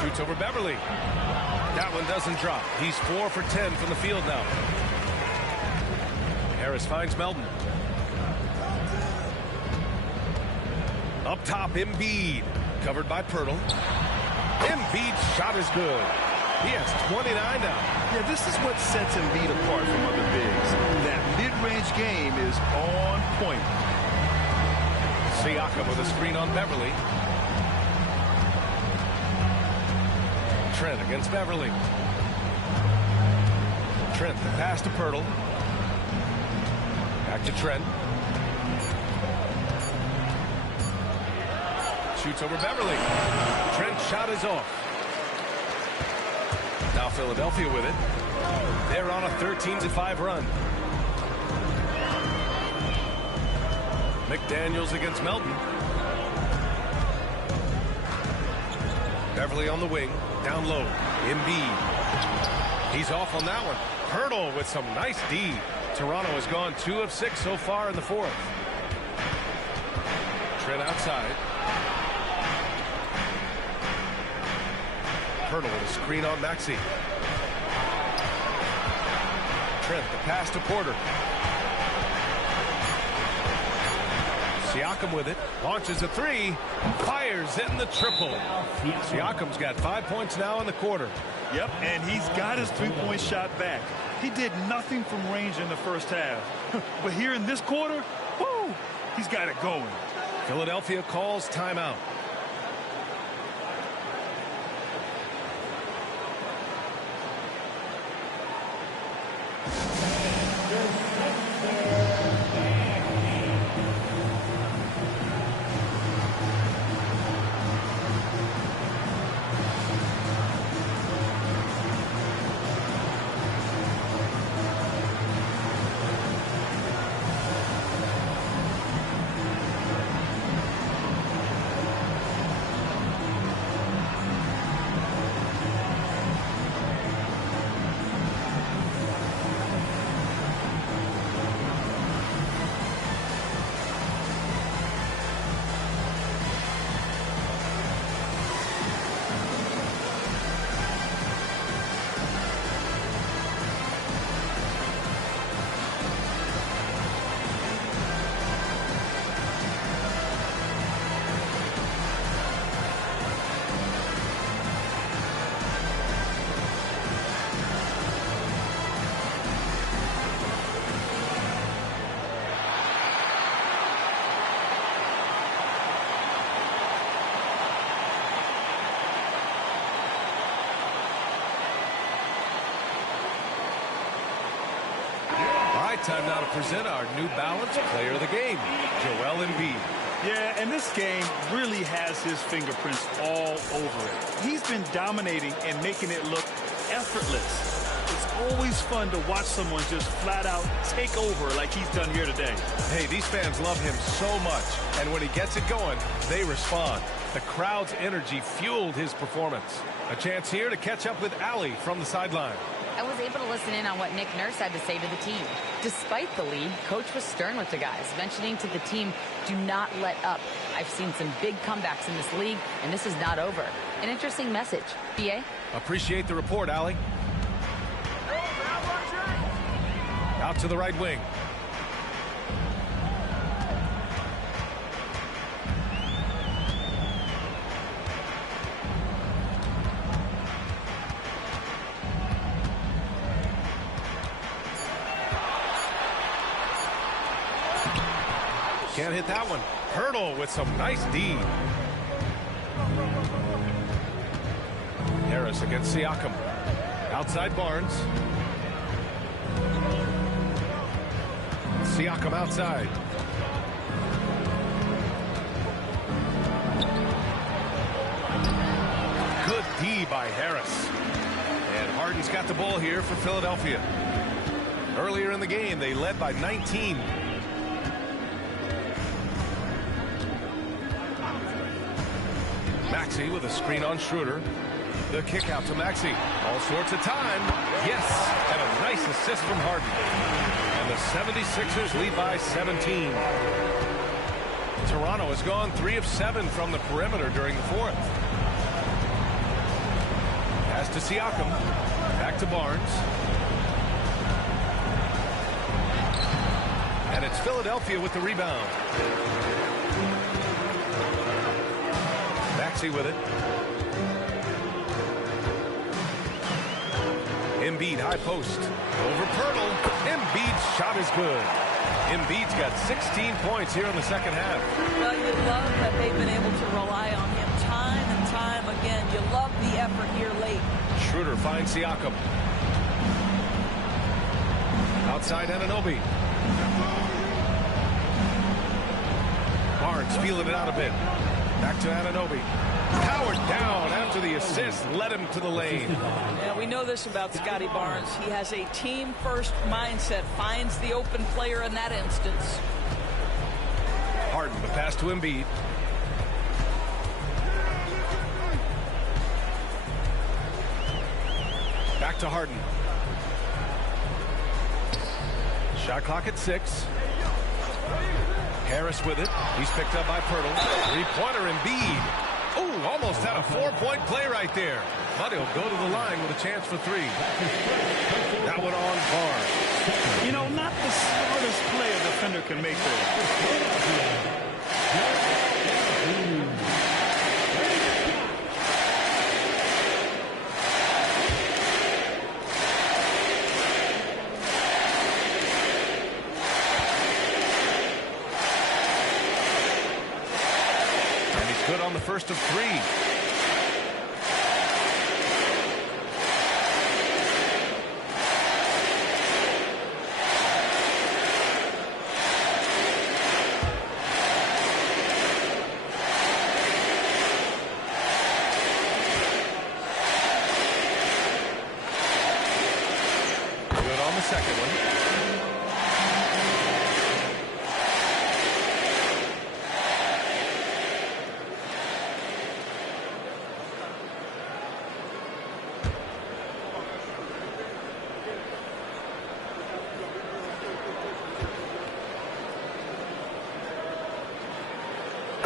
Shoots over Beverly. That one doesn't drop. He's 4 for 10 from the field now. Harris finds Melton. Up top, Embiid. Covered by Pirtle. Embiid's shot is good. He has 29 now. Yeah, this is what sets Embiid apart from other bigs. That mid-range game is on point. Siakam with a screen on Beverly. Trent against Beverly. Trent, the pass to Pirtle. Back to Trent. Shoots over Beverly. Trent's shot is off. Now Philadelphia with it. They're on a 13-5 run. McDaniels against Melton. Beverly on the wing. Down low. Embiid. He's off on that one. Pirtle with some nice D. Toronto has gone 2 of 6 so far in the fourth. Trent outside. Hurdle with a screen on Maxey. Trent, the pass to Porter. Siakam with it, launches a 3, fires in the triple. Siakam's got 5 points now in the quarter. Yep, and he's got his three-point shot back. He did nothing from range in the first half. But here in this quarter, whoo, he's got it going. Philadelphia calls timeout. Time now to present our New Balance Player of the Game, Joel Embiid. Yeah, and this game really has his fingerprints all over it. He's been dominating and making it look effortless. It's always fun to watch someone just flat out take over like he's done here today. Hey, these fans love him so much, and when he gets it going, they respond. The crowd's energy fueled his performance. A chance here to catch up with Allie from the sideline. I was able to listen in on what Nick Nurse had to say to the team. Despite the lead, Coach was stern with the guys, mentioning to the team, do not let up. I've seen some big comebacks in this league, and this is not over. An interesting message. BA? Appreciate the report, Allie. Out to the right wing. Can't hit that one. Hurdle with some nice D. Harris against Siakam. Outside Barnes. Siakam outside. Good D by Harris. And Harden's got the ball here for Philadelphia. Earlier in the game, they led by 19. Maxey with a screen on Schroeder. The kick out to Maxey. All sorts of time. Yes, and a nice assist from Harden. And the 76ers lead by 17. Toronto has gone 3 of 7 from the perimeter during the fourth. Pass to Siakam. Back to Barnes. And it's Philadelphia with the rebound. Maxey with it. Embiid high post. Over Pirtle. Embiid's shot is good. Embiid's got 16 points here in the second half. Well, you love that they've been able to rely on him time and time again. You love the effort here late. Schroeder finds Siakam. Outside Anunoby. Barnes feeling it out a bit. Back to Anunoby. Powered down after the assist, led him to the lane. Yeah, we know this about Scotty Barnes. He has a team-first mindset, finds the open player in that instance. Harden, the pass to Embiid. Back to Harden. Shot clock at 6. Harris with it. He's picked up by Pirtle. Three-pointer Embiid. Oh, almost had a 4-point play right there. But he'll go to the line with a chance for 3. That one on Barnes. You know, not the smartest play a defender can make there. Good on the first of 3. Good on the second one.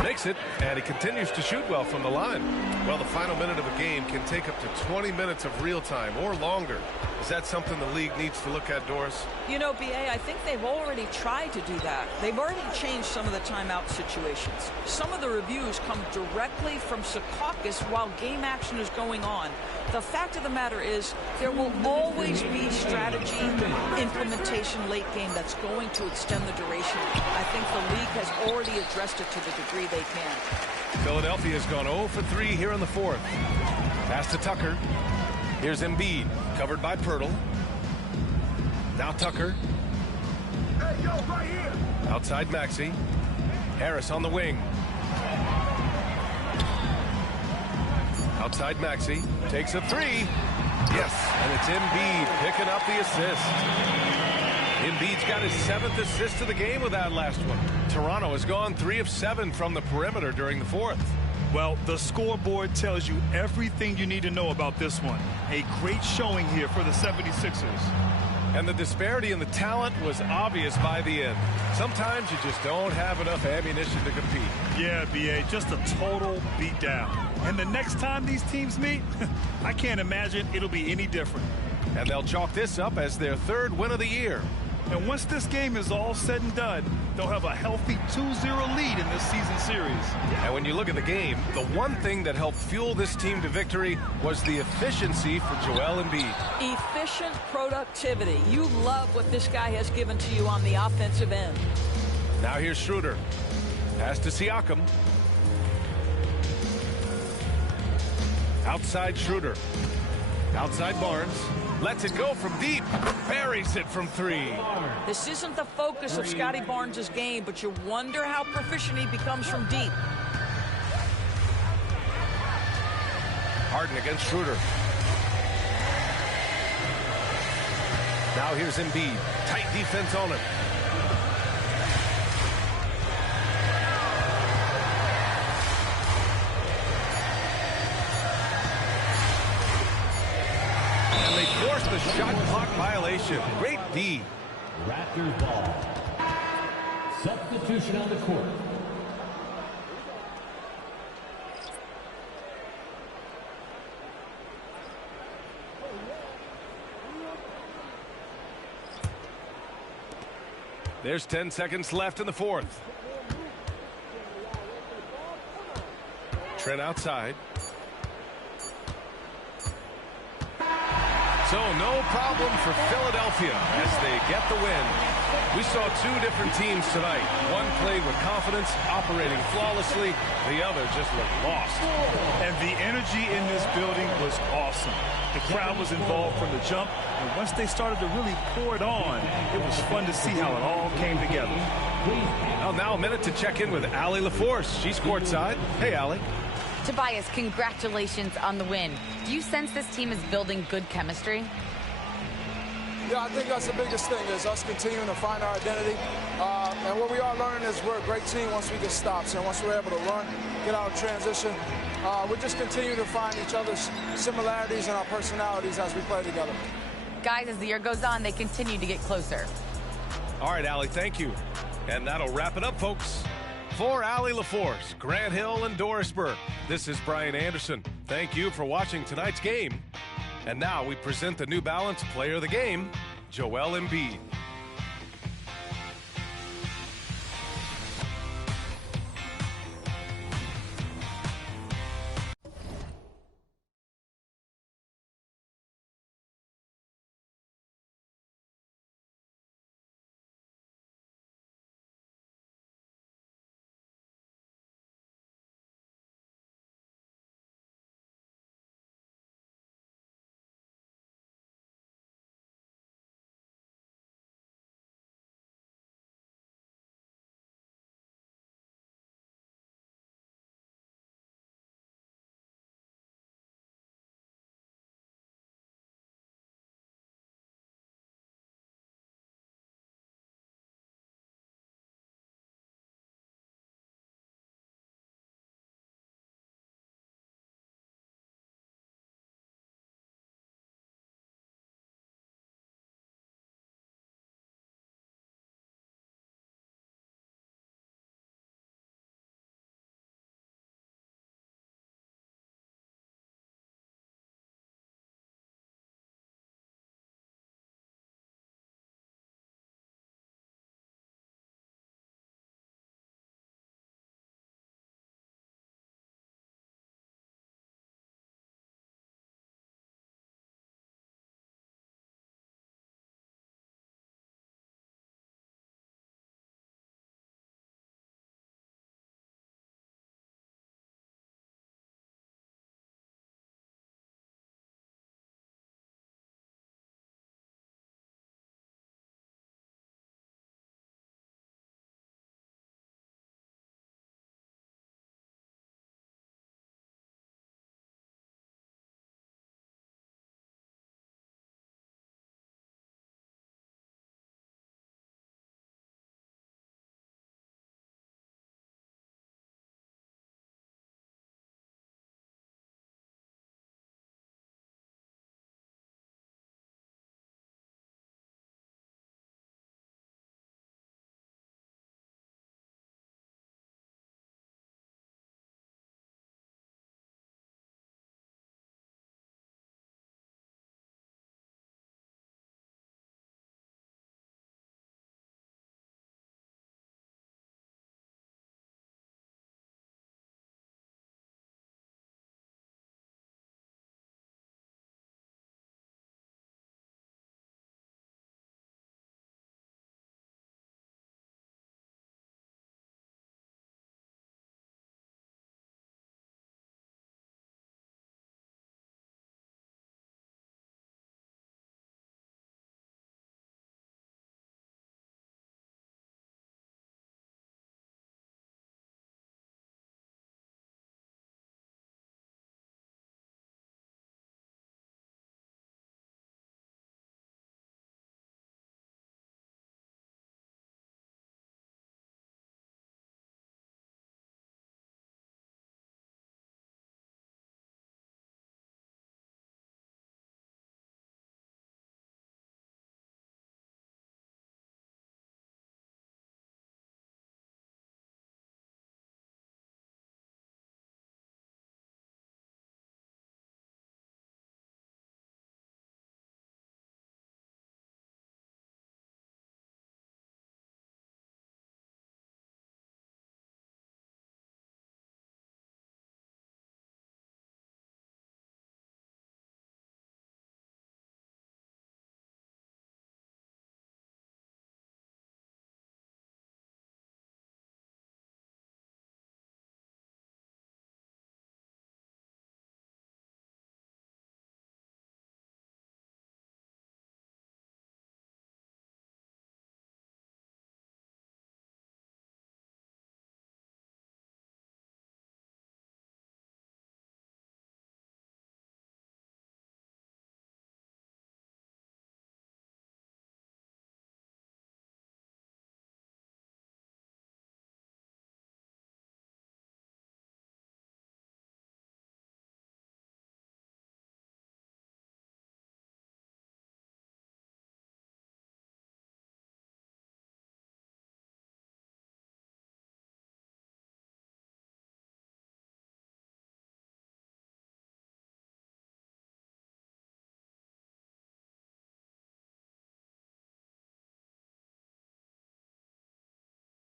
Makes it, and he continues to shoot well from the line. Well, the final minute of a game can take up to 20 minutes of real time or longer. Is that something the league needs to look at, Doris? You know, BA, I think they've already tried to do that. They've already changed some of the timeout situations. Some of the reviews come directly from Secaucus while game action is going on. The fact of the matter is there will always be strategy implementation late game that's going to extend the duration. I think the league has already addressed it to the degree they can. Philadelphia has gone 0 for 3 here in the 4th. Pass to Tucker. Here's Embiid, covered by Pirtle. Now Tucker. Hey, yo, right here. Outside Maxey. Harris on the wing. Outside Maxey. Takes a 3. Yes, and it's Embiid picking up the assist. Embiid's got his 7th assist of the game with that last one. Toronto has gone 3 of 7 from the perimeter during the 4th. Well, the scoreboard tells you everything you need to know about this one. A great showing here for the 76ers. And the disparity in the talent was obvious by the end. Sometimes you just don't have enough ammunition to compete. Yeah, BA, just a total beatdown. And the next time these teams meet, I can't imagine it'll be any different. And they'll chalk this up as their 3rd win of the year. And once this game is all said and done, they'll have a healthy 2-0 lead in this season series. And when you look at the game, the one thing that helped fuel this team to victory was the efficiency for Joel Embiid. Efficient productivity. You love what this guy has given to you on the offensive end. Now here's Schroeder. Pass to Siakam. Outside Schroeder. Outside Barnes. Lets it go from deep. Buries it from 3. This isn't the focus of Scotty Barnes' game, but you wonder how proficient he becomes from deep. Harden against Schroeder. Now here's Embiid. Tight defense on him. And they force the shot clock violation. Great D. Raptors ball. Substitution on the court. There's 10 seconds left in the 4th. Trent outside. So no problem for Philadelphia as they get the win. We saw 2 different teams tonight. One played with confidence, operating flawlessly. The other just looked lost. And the energy in this building was awesome. The crowd was involved from the jump, and once they started to really pour it on, it was fun to see how it all came together. Well, now a minute to check in with Allie LaForce. She's courtside. Hey, Allie. Tobias, congratulations on the win. Do you sense this team is building good chemistry? Yeah, I think that's the biggest thing is us continuing to find our identity. And what we are learning is we're a great team once we get stops. And once we're able to run, get out of transition, we just continue to find each other's similarities and our personalities as we play together. Guys, as the year goes on, they continue to get closer. All right, Allie, thank you. And that'll wrap it up, folks. For Allie LaForce, Grant Hill, and Doris Burke, this is Brian Anderson. Thank you for watching tonight's game. And now we present the New Balance Player of the Game, Joel Embiid.